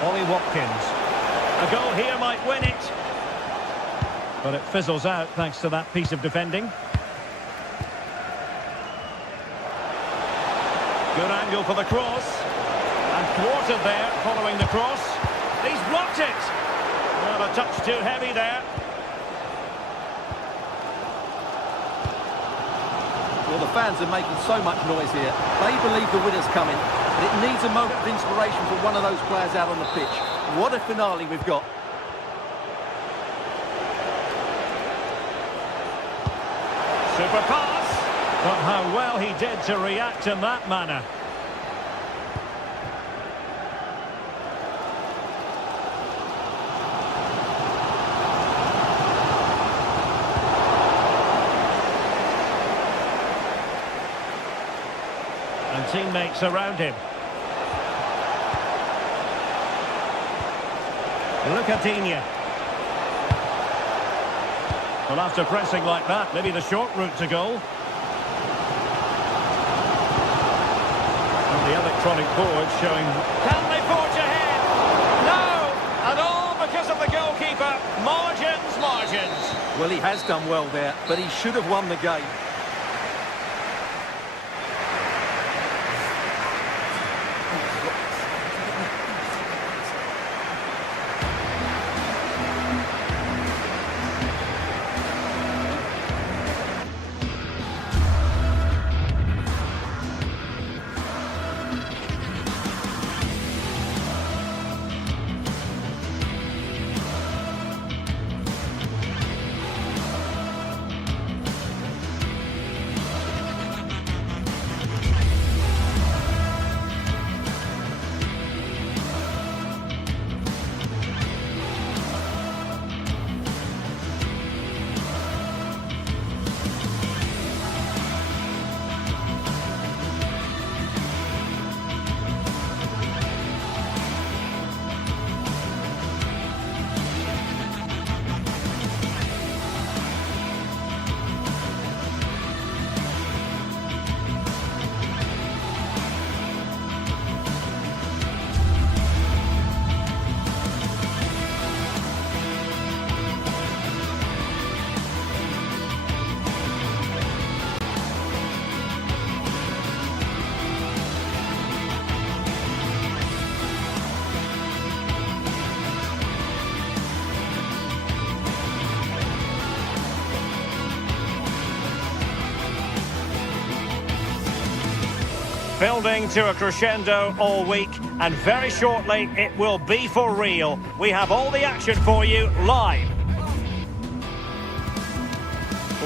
Ollie Watkins. A goal here might win it. But it fizzles out thanks to that piece of defending. Good angle for the cross. And thwarted there following the cross. He's blocked it. Well, a touch too heavy there. Well, the fans are making so much noise here. They believe the winner's coming. But it needs a moment of inspiration for one of those players out on the pitch. What a finale we've got. Super pass. But how well he did to react in that manner. And teammates around him. Look at Digne. Well, after pressing like that, maybe the short route to goal. And the electronic board showing... Can they forge ahead? No! And all because of the goalkeeper. Margins, margins. Well, he has done well there, but he should have won the game. Building to a crescendo all week, and very shortly it will be for real. We have all the action for you live.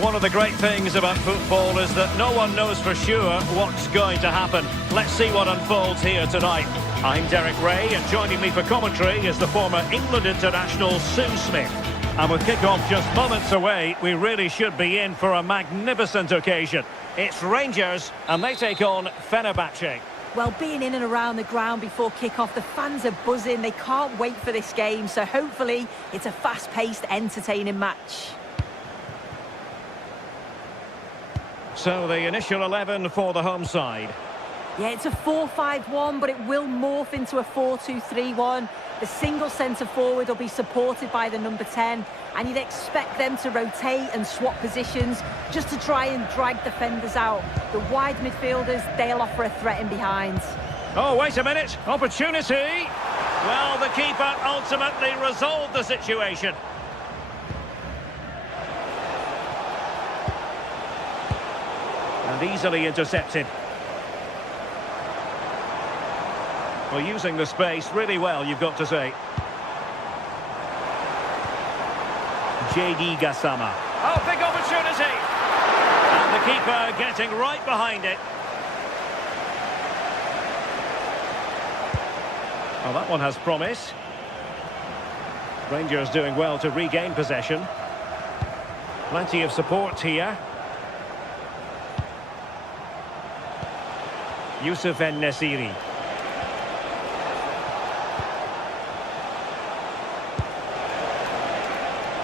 One of the great things about football is that no one knows for sure what's going to happen. Let's see what unfolds here tonight. I'm Derek Ray, and joining me for commentary is the former England international Sue Smith. And with kick-off just moments away, we really should be in for a magnificent occasion. It's Rangers, and they take on Fenerbahce. Well, being in and around the ground before kick-off, the fans are buzzing. They can't wait for this game, so hopefully it's a fast-paced, entertaining match. So the initial 11 for the home side. Yeah, it's a 4-5-1, but it will morph into a 4-2-3-1. The single centre-forward will be supported by the number 10, and you'd expect them to rotate and swap positions just to try and drag defenders out. The wide midfielders, they'll offer a threat in behind. Oh, wait a minute. Opportunity. Well, the keeper ultimately resolved the situation. And easily intercepted. Well, using the space really well, you've got to say. JD Gassama. Oh, big opportunity! And the keeper getting right behind it. Oh, that one has promise. Rangers doing well to regain possession. Plenty of support here. Yusuf En-Nesyri.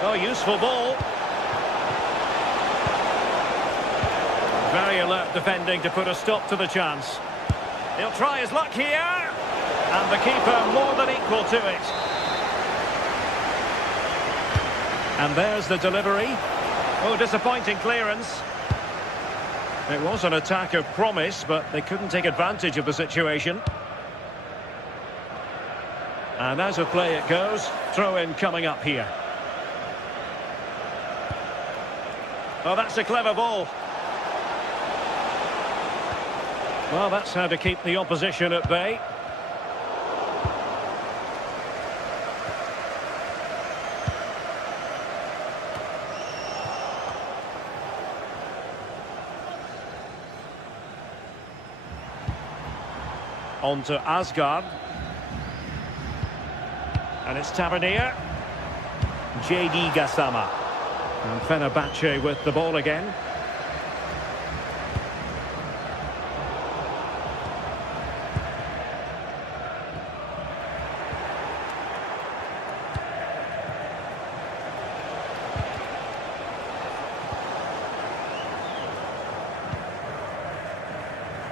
Oh, useful ball. Very alert defending to put a stop to the chance. He'll try his luck here. And the keeper more than equal to it. And there's the delivery. Oh, disappointing clearance. It was an attack of promise, but they couldn't take advantage of the situation. And as of play it goes, throw-in coming up here. Oh, that's a clever ball. Well, that's how to keep the opposition at bay. On to Asgard. And it's Tavernier. JD Gassama. And Fenerbahce with the ball again.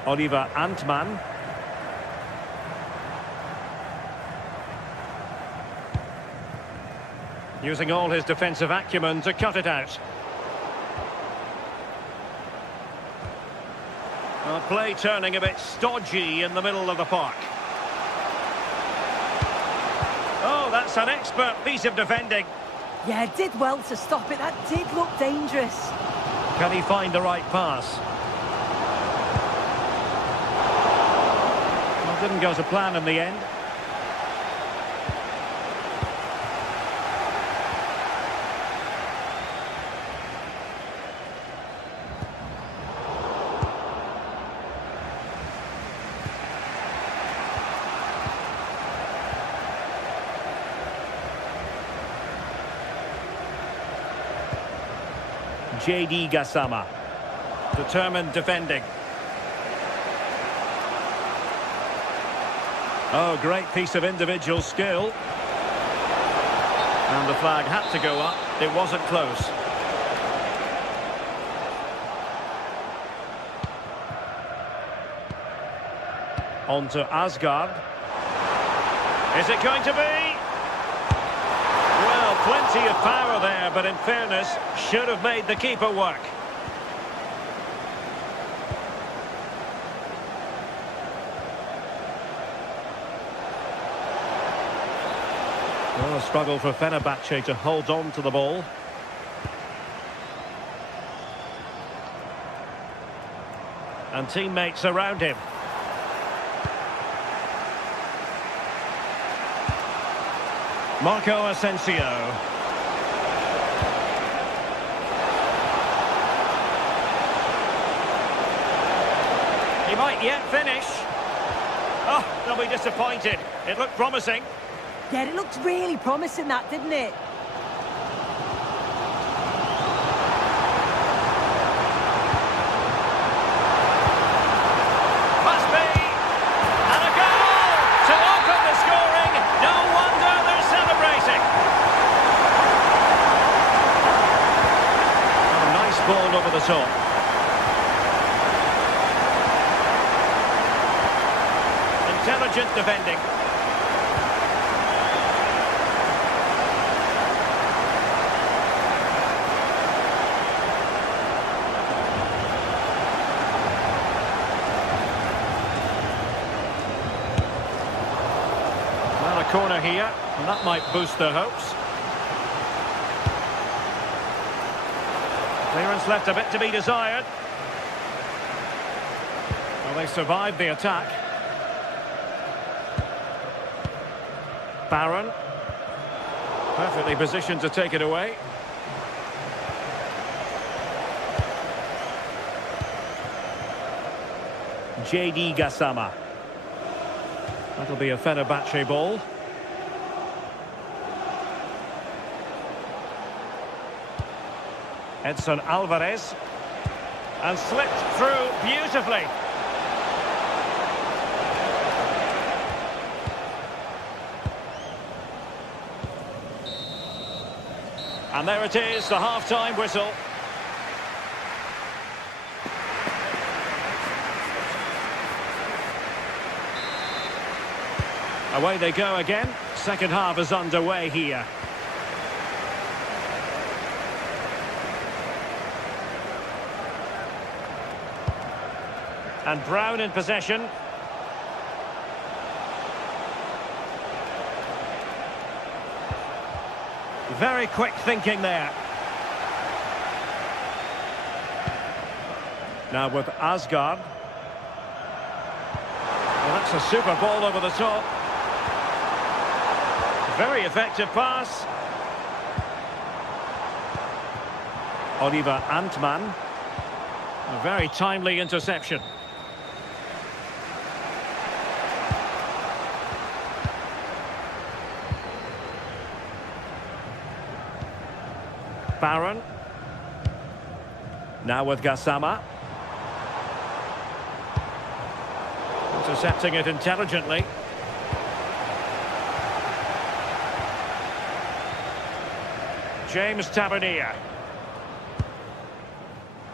Oliver Antman. Using all his defensive acumen to cut it out. Well, play turning a bit stodgy in the middle of the park. Oh, that's an expert piece of defending. Yeah, did well to stop it. That did look dangerous. Can he find the right pass? Well, didn't go to plan in the end. JD Gassama. Determined defending. Oh, great piece of individual skill. And the flag had to go up. It wasn't close. On to Asgard. Is it going to be? Well, plenty of power there, but in fairness, should have made the keeper work. Well, a struggle for Fenerbahce to hold on to the ball. And teammates around him. Marco Asensio. He might yet finish. Oh, they'll be disappointed. It looked promising. Yeah, it looked really promising, that, didn't it? Must be. And a goal to open the scoring. No wonder they're celebrating. Oh, nice ball over the top. Intelligent defending. Well, a corner here, and that might boost their hopes. Clearance left a bit to be desired. Well, they survived the attack. Barron. Perfectly positioned to take it away. JD Gassama. That'll be a Fenerbahce ball. Edson Alvarez. And slipped through beautifully. And there it is, the half-time whistle. Away they go again. Second half is underway here. And Brown in possession. Very quick thinking there. Now with Asgard. Well, that's a super ball over the top. Very effective pass. Oliver Antman. A very timely interception. Barron. Now with Gassama. Intercepting it intelligently. James Tavernier.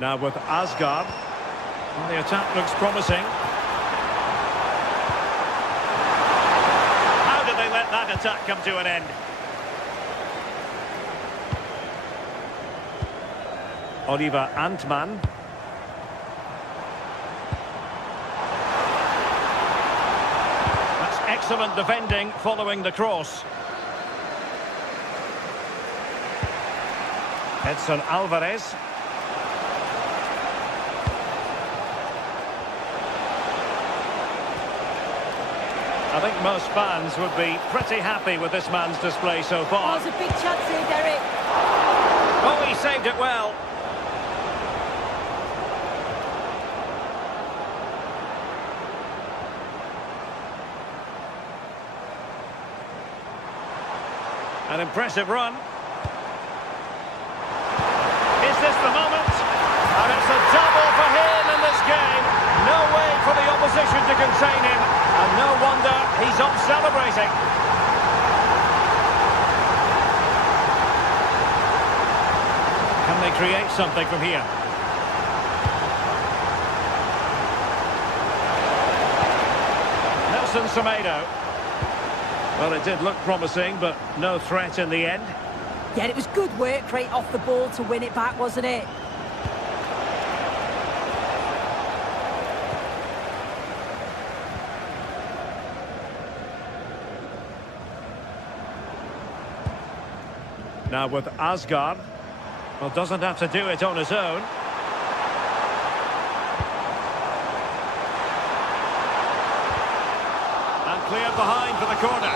Now with Asgard. Well, the attack looks promising. How did they let that attack come to an end? Oliver Antman. That's excellent defending following the cross. Edson Alvarez. I think most fans would be pretty happy with this man's display so far. Oh, there's a big chance here, Derek. Oh, he saved it well. An impressive run. Is this the moment? And it's a double for him in this game. No way for the opposition to contain him. And no wonder he's off celebrating. Can they create something from here? Nelson Semedo. Well, it did look promising, but no threat in the end. Yeah, it was good work right off the ball to win it back, wasn't it? Now with Asgard. Well, doesn't have to do it on his own. And cleared behind for the corner.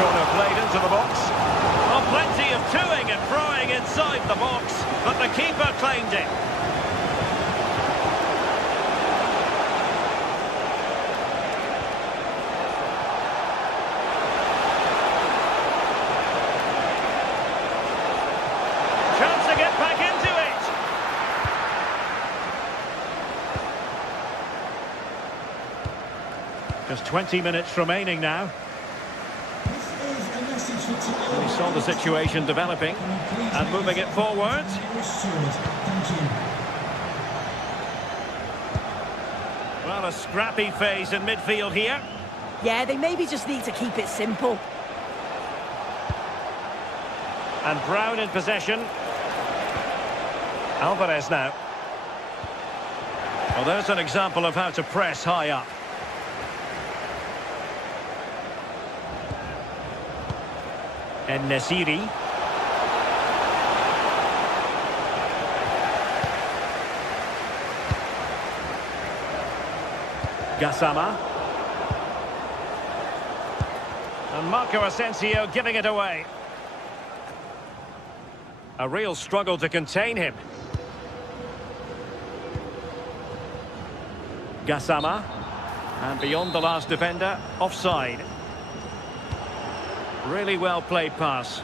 Corner played into the box. Well, plenty of toing and throwing inside the box, but the keeper claimed it. Chance to get back into it. Just 20 minutes remaining now. We saw the situation developing and moving it forward. Well, a scrappy phase in midfield here. Yeah, they maybe just need to keep it simple. And Brown in possession. Alvarez now. Well, there's an example of how to press high up. And Nesiri. Gassama. And Marco Asensio giving it away. A real struggle to contain him. Gassama. And beyond the last defender, offside. Really well played pass.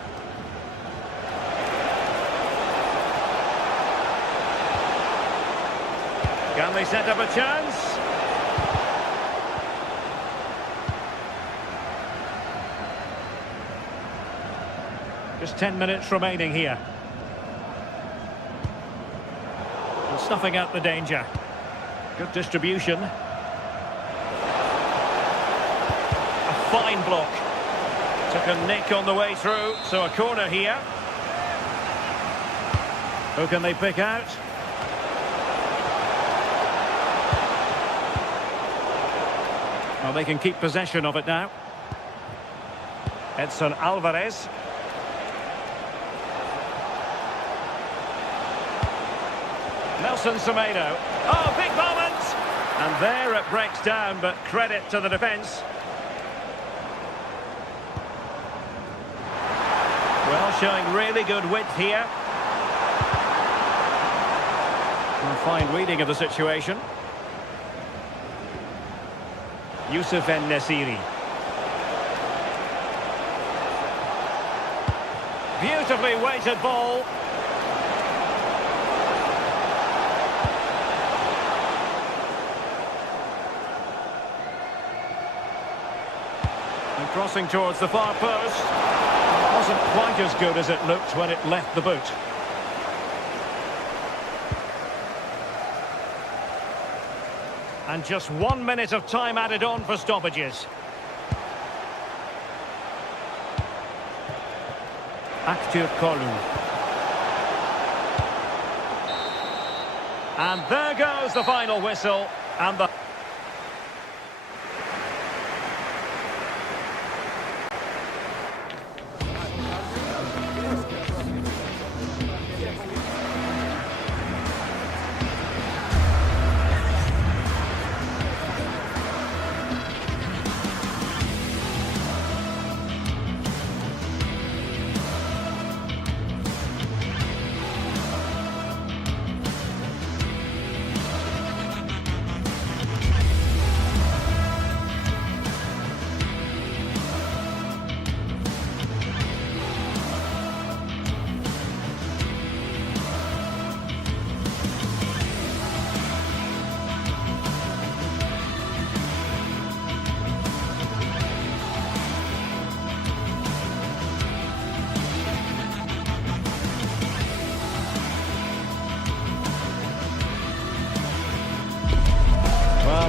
Can they set up a chance? Just 10 minutes remaining here. And snuffing out the danger. Good distribution. A fine block. Took a nick on the way through, so a corner here. Who can they pick out? Well, they can keep possession of it now. Edson Alvarez. Nelson Semedo. Oh, big moment! And there it breaks down, but credit to the defence. Well, showing really good width here. A fine reading of the situation. Youssef En-Nesyri. Beautifully weighted ball. And crossing towards the far post. Wasn't quite as good as it looked when it left the boot. And just 1 minute of time added on for stoppages. Aktür Kolu. And there goes the final whistle. And the...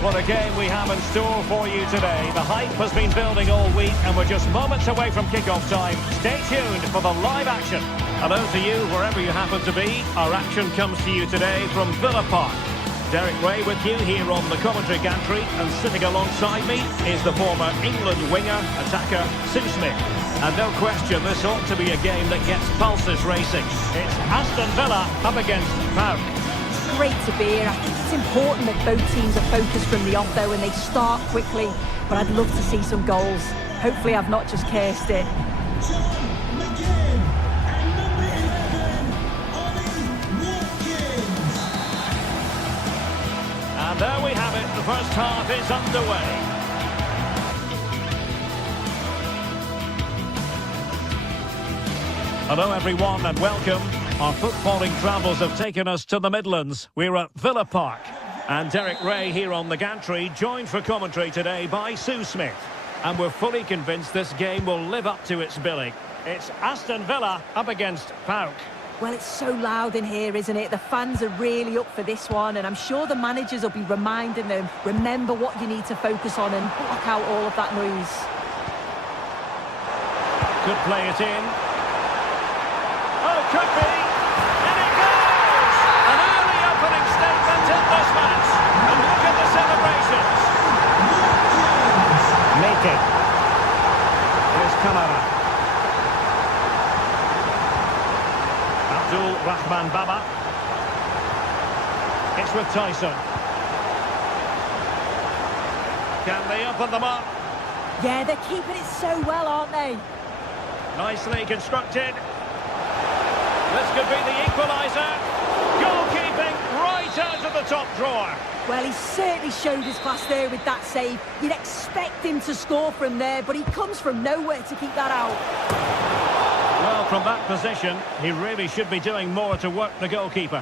What a game we have in store for you today. The hype has been building all week and we're just moments away from kick-off time. Stay tuned for the live action. Hello to you wherever you happen to be. Our action comes to you today from Villa Park. Derek Ray with you here on the commentary gantry, and sitting alongside me is the former England winger, attacker Sue Smith. And no question, this ought to be a game that gets pulses racing. It's Aston Villa up against PAOK. Great to be here. I think it's important that both teams are focused from the off though and they start quickly, but I'd love to see some goals. Hopefully I've not just cursed it. And there we have it, the first half is underway. Hello everyone and welcome. Our footballing travels have taken us to the Midlands. We're at Villa Park. And Derek Ray here on the gantry, joined for commentary today by Sue Smith. And we're fully convinced this game will live up to its billing. It's Aston Villa up against PAOK. Well, it's so loud in here, isn't it? The fans are really up for this one, and I'm sure the managers will be reminding them, remember what you need to focus on and block out all of that noise. Could play it in. Oh, could be. And it goes! An early opening statement in this match. And look at the celebrations. Making. Here's Kamara. Abdul Rahman Baba. It's with Tyson. Can they open them up? Yeah, they're keeping it so well, aren't they? Nicely constructed. This could be the equaliser. Goalkeeping right out of the top drawer. Well, he certainly showed his class there with that save. You'd expect him to score from there, but he comes from nowhere to keep that out. Well, from that position, he really should be doing more to work the goalkeeper.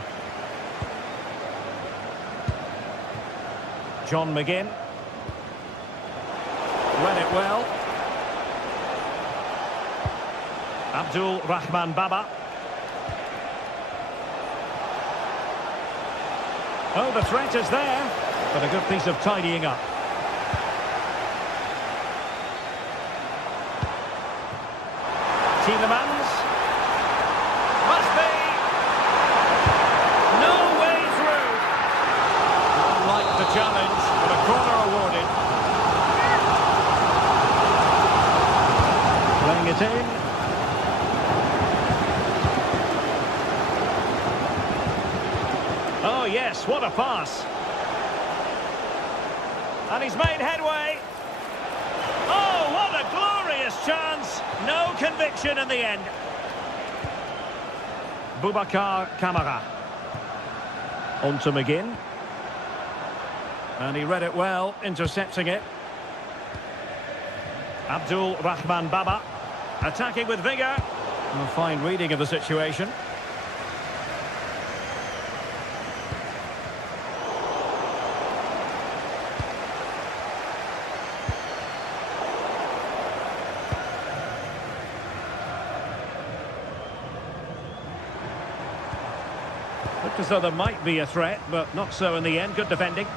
John McGinn. Read it well. Abdul Rahman Baba. Oh, the threat is there, but a good piece of tidying up. Tielemans. Must be. No way through. Unlike the challenge, but a corner awarded. Playing it in. Oh yes, what a pass. And he's made headway. Oh, what a glorious chance. No conviction in the end. Boubacar Kamara. On to McGinn. And he read it well, intercepting it. Abdul Rahman Baba. Attacking with vigour. A fine reading of the situation. Looked as though there might be a threat, but not so in the end. Good defending.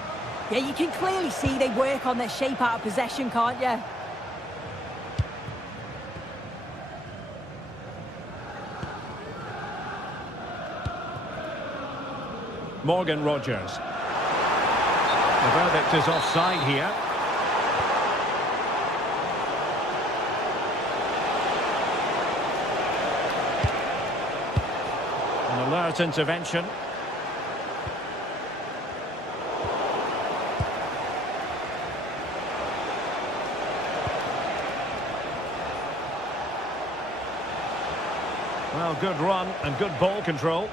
Yeah, you can clearly see they work on their shape out of possession, can't you? Morgan Rogers. The verdict is offside here. An alert intervention. Well, good run and good ball control.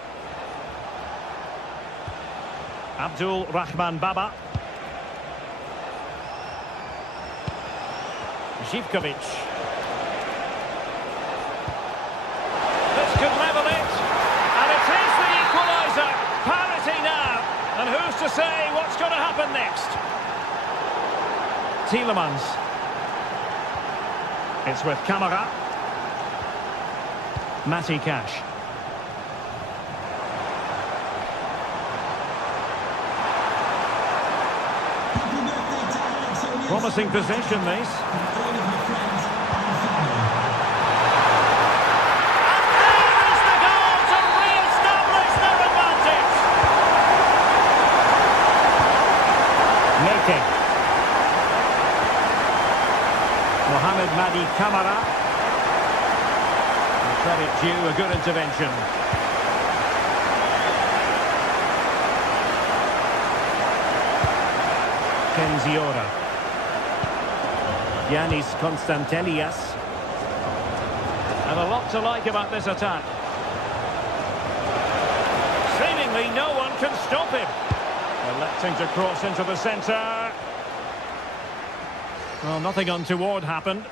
Abdul Rahman Baba. Zivkovic. This could level it. And it is the equaliser. Parity now. And who's to say what's going to happen next? Tielemans. It's with Kamara. Matty Cash. Promising position, this. And there is the goal to re-establish their advantage. Making. Mohamed Madi Kamara. Credit due, a good intervention. Kenziora. Yanis Constantelias. And a lot to like about this attack. Seemingly no one can stop him. Electing to cross into the centre. Well, nothing untoward happened.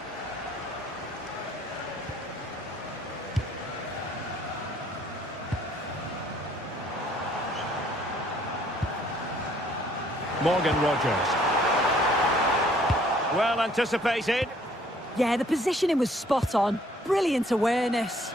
Morgan Rogers. Well anticipated. Yeah, the positioning was spot on. Brilliant awareness.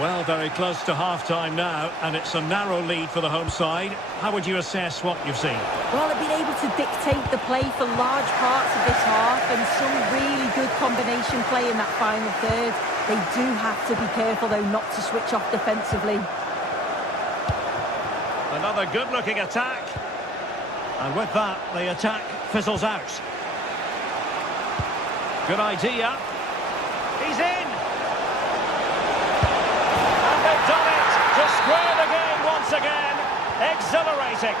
Well, very close to half-time now, and it's a narrow lead for the home side. How would you assess what you've seen? Well, they've been able to dictate the play for large parts of this half, and some really good combination play in that final third. They do have to be careful, though, not to switch off defensively. Another good-looking attack. And with that, the attack fizzles out. Good idea. He's in. And they've done it to square the game once again. Exhilarating.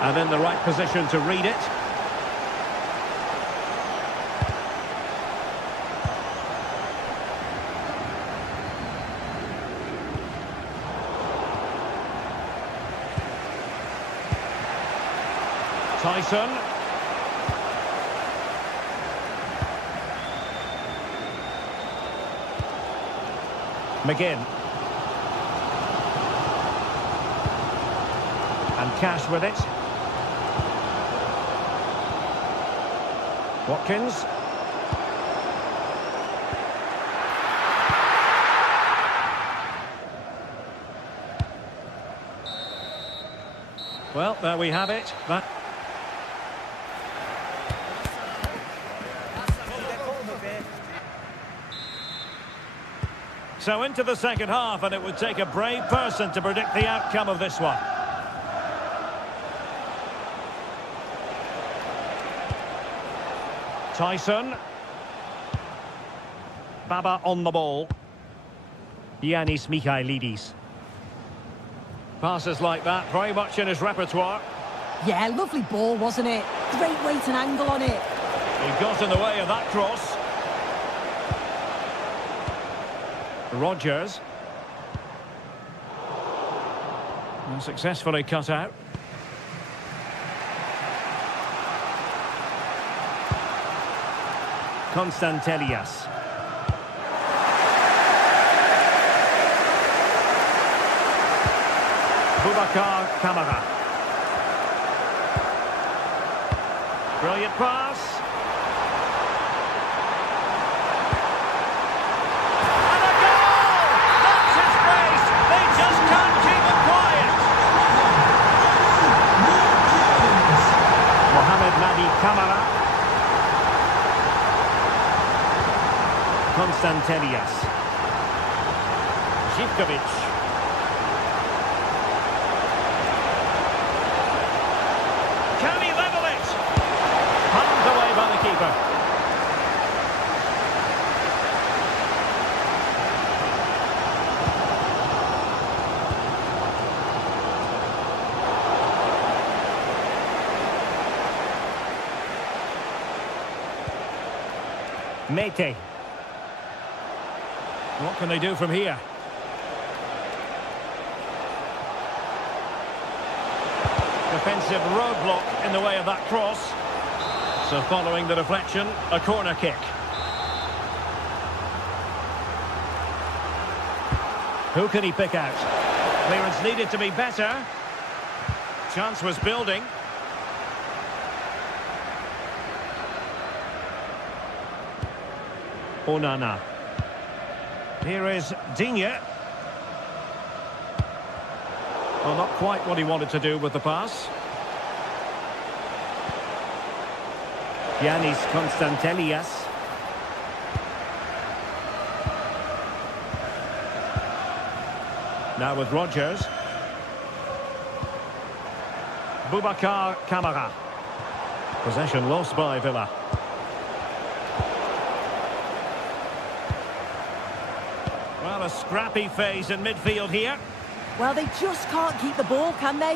And in the right position to read it. Tyson. McGinn. And Cash with it. Watkins. Well, there we have it. So into the second half, and it would take a brave person to predict the outcome of this one. Tyson. Baba on the ball. Yanis Michailidis. Passes like that, very much in his repertoire. Yeah, lovely ball, wasn't it? Great weight and angle on it. He got in the way of that cross. Rodgers. And successfully cut out. Constantelias. Boubacar Kamara. Brilliant pass. And a goal! That's his pace. They just can't keep it quiet. Mohamed Madi Kamara. Constantelias. Zivkovic. Can he level it? Pumped away by the keeper. Mete. What can they do from here? Defensive roadblock in the way of that cross. So following the deflection, a corner kick. Who can he pick out? Clearance needed to be better. Chance was building. Onana. Here is Digne. Well, not quite what he wanted to do with the pass. Yanis Constantelias. Now with Rodgers. Boubacar Kamara. Possession lost by Villa. Well, a scrappy phase in midfield here. Well, they just can't keep the ball, can they?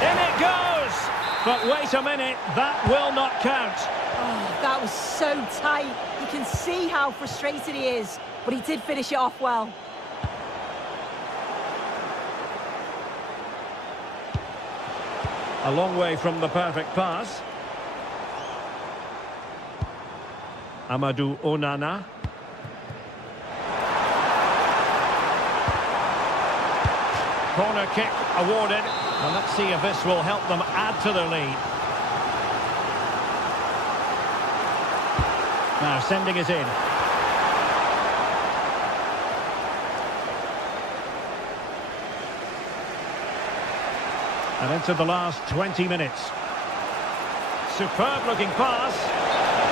In it goes! But wait a minute, that will not count. Oh, that was so tight. You can see how frustrated he is, but he did finish it off well. A long way from the perfect pass. Amadou Onana. Corner kick awarded. And let's see if this will help them add to their lead. Now sending it in. And into the last 20 minutes. Superb looking pass.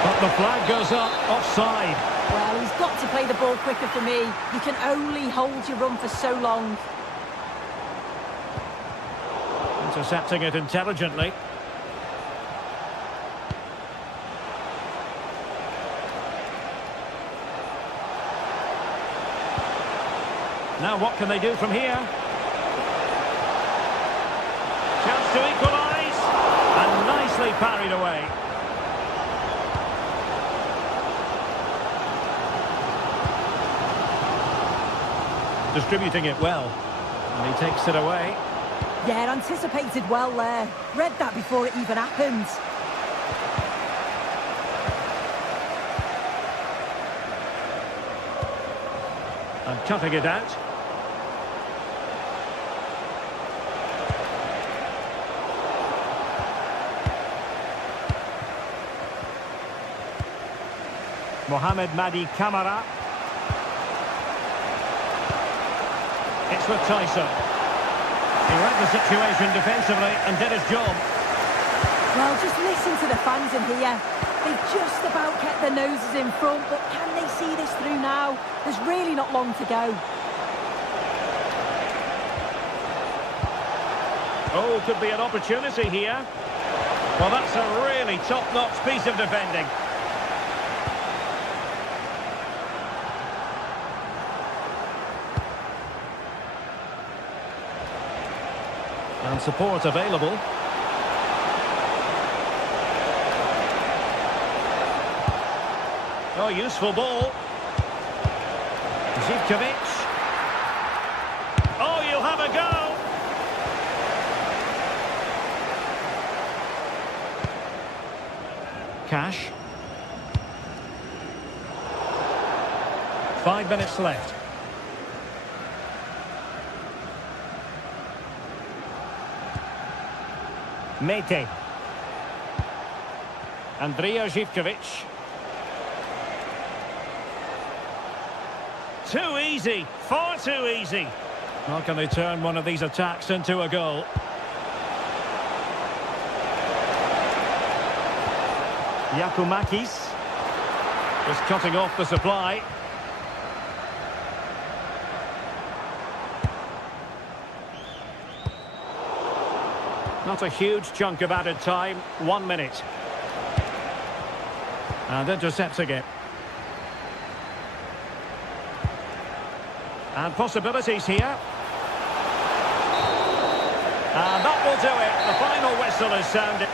But the flag goes up, offside. Well, he's got to play the ball quicker for me. You can only hold your run for so long. Intercepting it intelligently. Now what can they do from here? Chance to equalise. And nicely parried away. Distributing it well. And he takes it away. Yeah, anticipated well there. Read that before it even happened. And cutting it out. Mohamed Madi Camara. It's with Tyson. He read the situation defensively and did his job. Well, just listen to the fans in here. They've just about kept their noses in front, but can they see this through now? There's really not long to go. Oh, could be an opportunity here. Well, that's a really top-notch piece of defending. And support available. Oh, useful ball. Zivkovic. Oh, you'll have a go. Cash. 5 minutes left. Mete. Andrija Zivkovic. Too easy, far too easy. How can they turn one of these attacks into a goal? Yakumakis. Just cutting off the supply. Not a huge chunk of added time, 1 minute. And intercepting it. And possibilities here. And that will do it. The final whistle is sounded.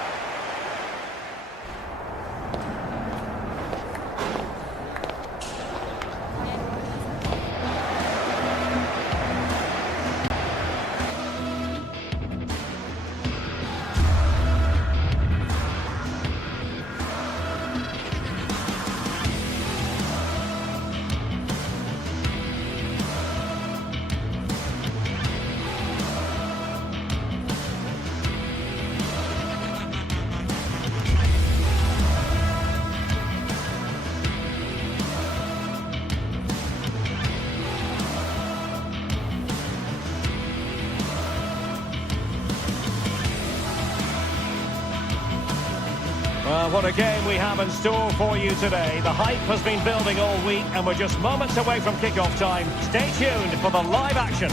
Well, what a game we have in store for you today. The hype has been building all week and we're just moments away from kick-off time. Stay tuned for the live action.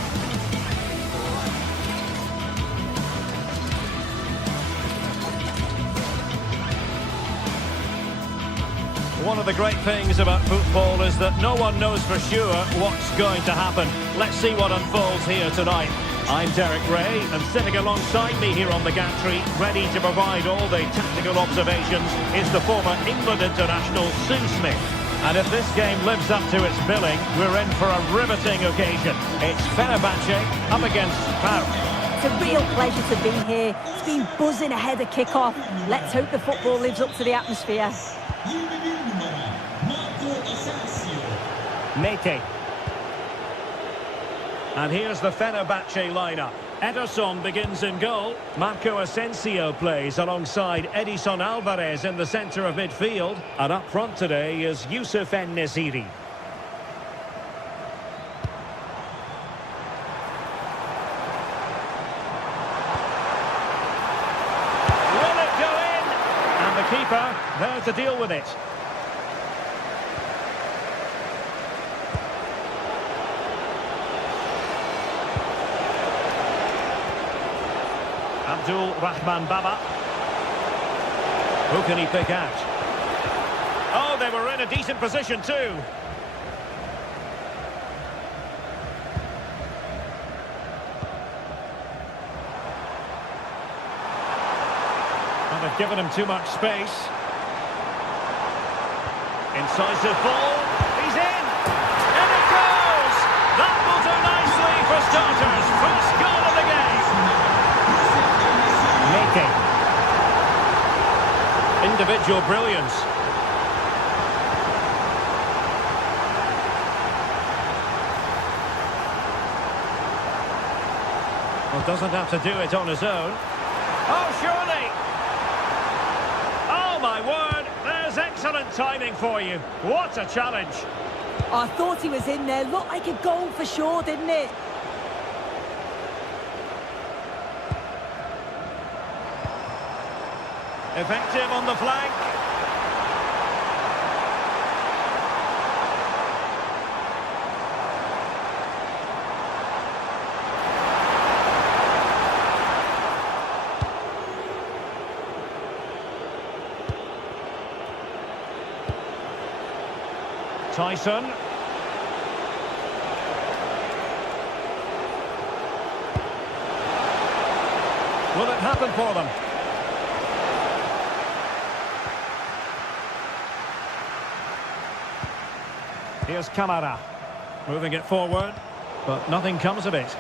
One of the great things about football is that no one knows for sure what's going to happen. Let's see what unfolds here tonight. I'm Derek Ray, and sitting alongside me here on the gantry, ready to provide all the tactical observations, is the former England international Sue Smith. And if this game lives up to its billing, we're in for a riveting occasion. It's Fenerbahce up against PAOK. It's a real pleasure to be here. It's been buzzing ahead of kick-off. Let's hope the football lives up to the atmosphere. Mete. And here's the Fenerbahce lineup. Ederson begins in goal. Marco Asensio plays alongside Edison Alvarez in the centre of midfield. And up front today is Youssef En-Nesyri. Will it go in? And the keeper there to deal with it. Abdul Rahman Baba. Who can he pick out? Oh, they were in a decent position too. And they've given him too much space. Incisive ball. He's in! And it goes! That will do nicely. individual brilliance. Well, doesn't have to do it on his own. Oh, surely! Oh, my word! There's excellent timing for you. What a challenge! I thought he was in there. Looked like a goal for sure, didn't it? Effective on the flank. Tyson. Will it happen for them? Here's Camara. Moving it forward, but nothing comes of it.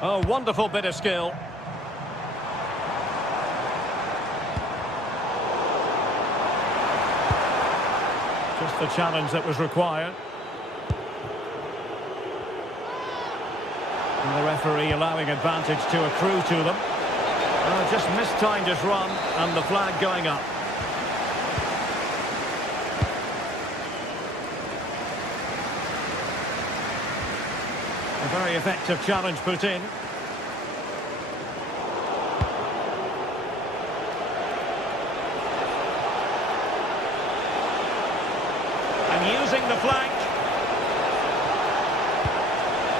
Oh, wonderful bit of skill. Just the challenge that was required. And the referee allowing advantage to accrue to them. Just mistimed his run and the flag going up. A very effective challenge put in. And using the flank.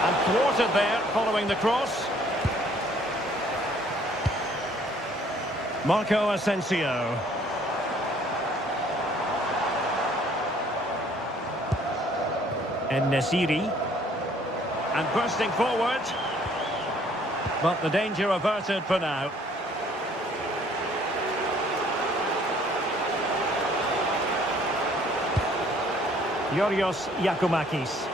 And thwarted there following the cross. Marco Asensio. En-Nesyri. And bursting forward. But the danger averted for now. Yorios Giacomakis.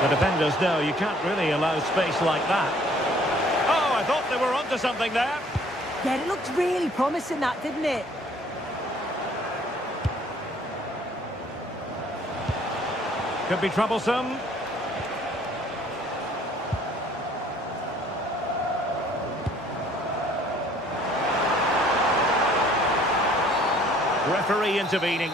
The defenders know you can't really allow space like that. Oh, I thought they were onto something there. Yeah, it looked really promising, that, didn't it? Could be troublesome. Referee intervening.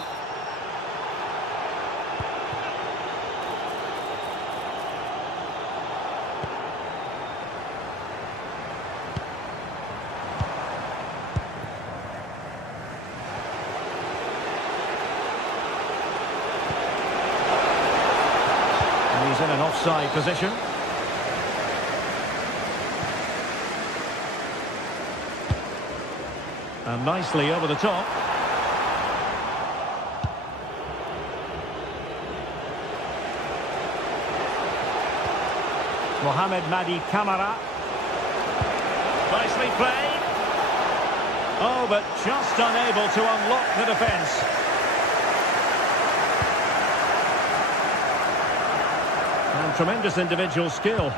He's in an offside position. And nicely over the top. Mohamed Madi Camara. Nicely played. Oh, but just unable to unlock the defence. And tremendous individual skill.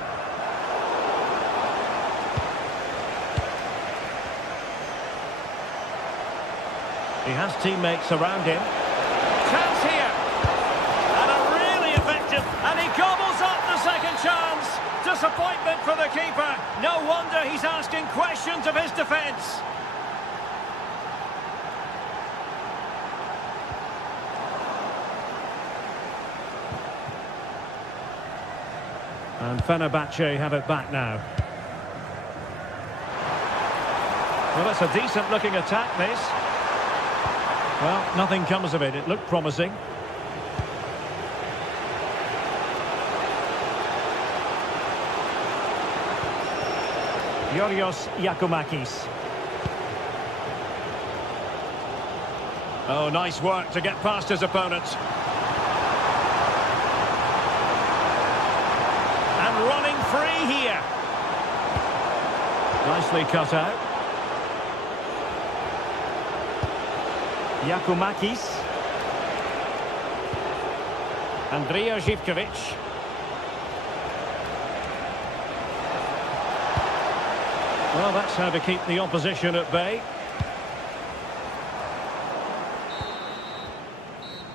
He has teammates around him. Chance here. And a really effective. And he gobbles up the second chance. Disappointment for the keeper. No wonder he's asking questions of his defence. And Fenerbahce have it back now. Well, that's a decent-looking attack, this. Well, nothing comes of it. It looked promising. Yorios Giacomakis. Oh, nice work to get past his opponent. And running free here. Nicely cut out. Giacomakis. Andrija Živković. Well, that's how to keep the opposition at bay.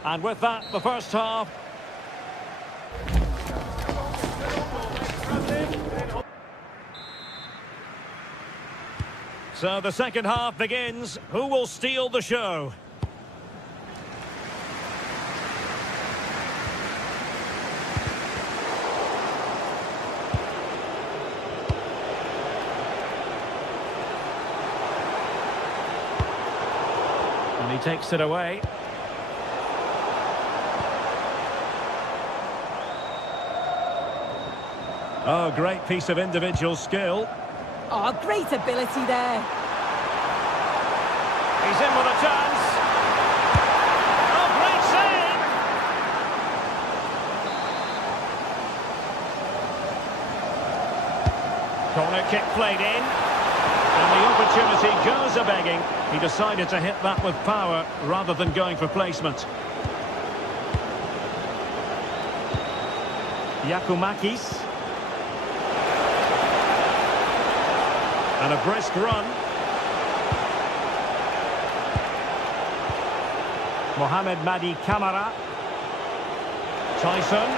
And with that, the first half. So the second half begins. Who will steal the show? And he takes it away. Oh, great piece of individual skill. Oh, great ability there. He's in with a chance. Oh, great save! Corner kick played in. And the opportunity goes a-begging. He decided to hit that with power rather than going for placement. Yakumakis. And a brisk run. Mohamed Madi Kamara. Tyson.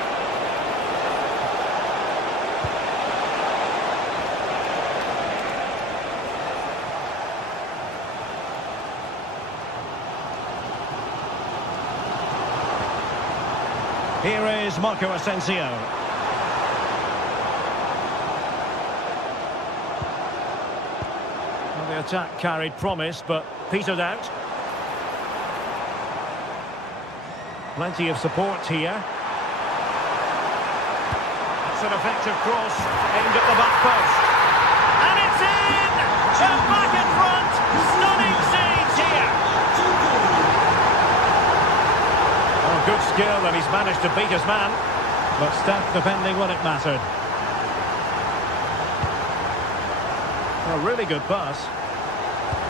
Here is Marco Asensio. Well, the attack carried promise, but petered out. Plenty of support here. That's an effective cross aimed at the back post. And it's in! Just back in front! Stunning scenes here! Oh, good skill, and he's managed to beat his man. But stat defending when it mattered. A really good pass.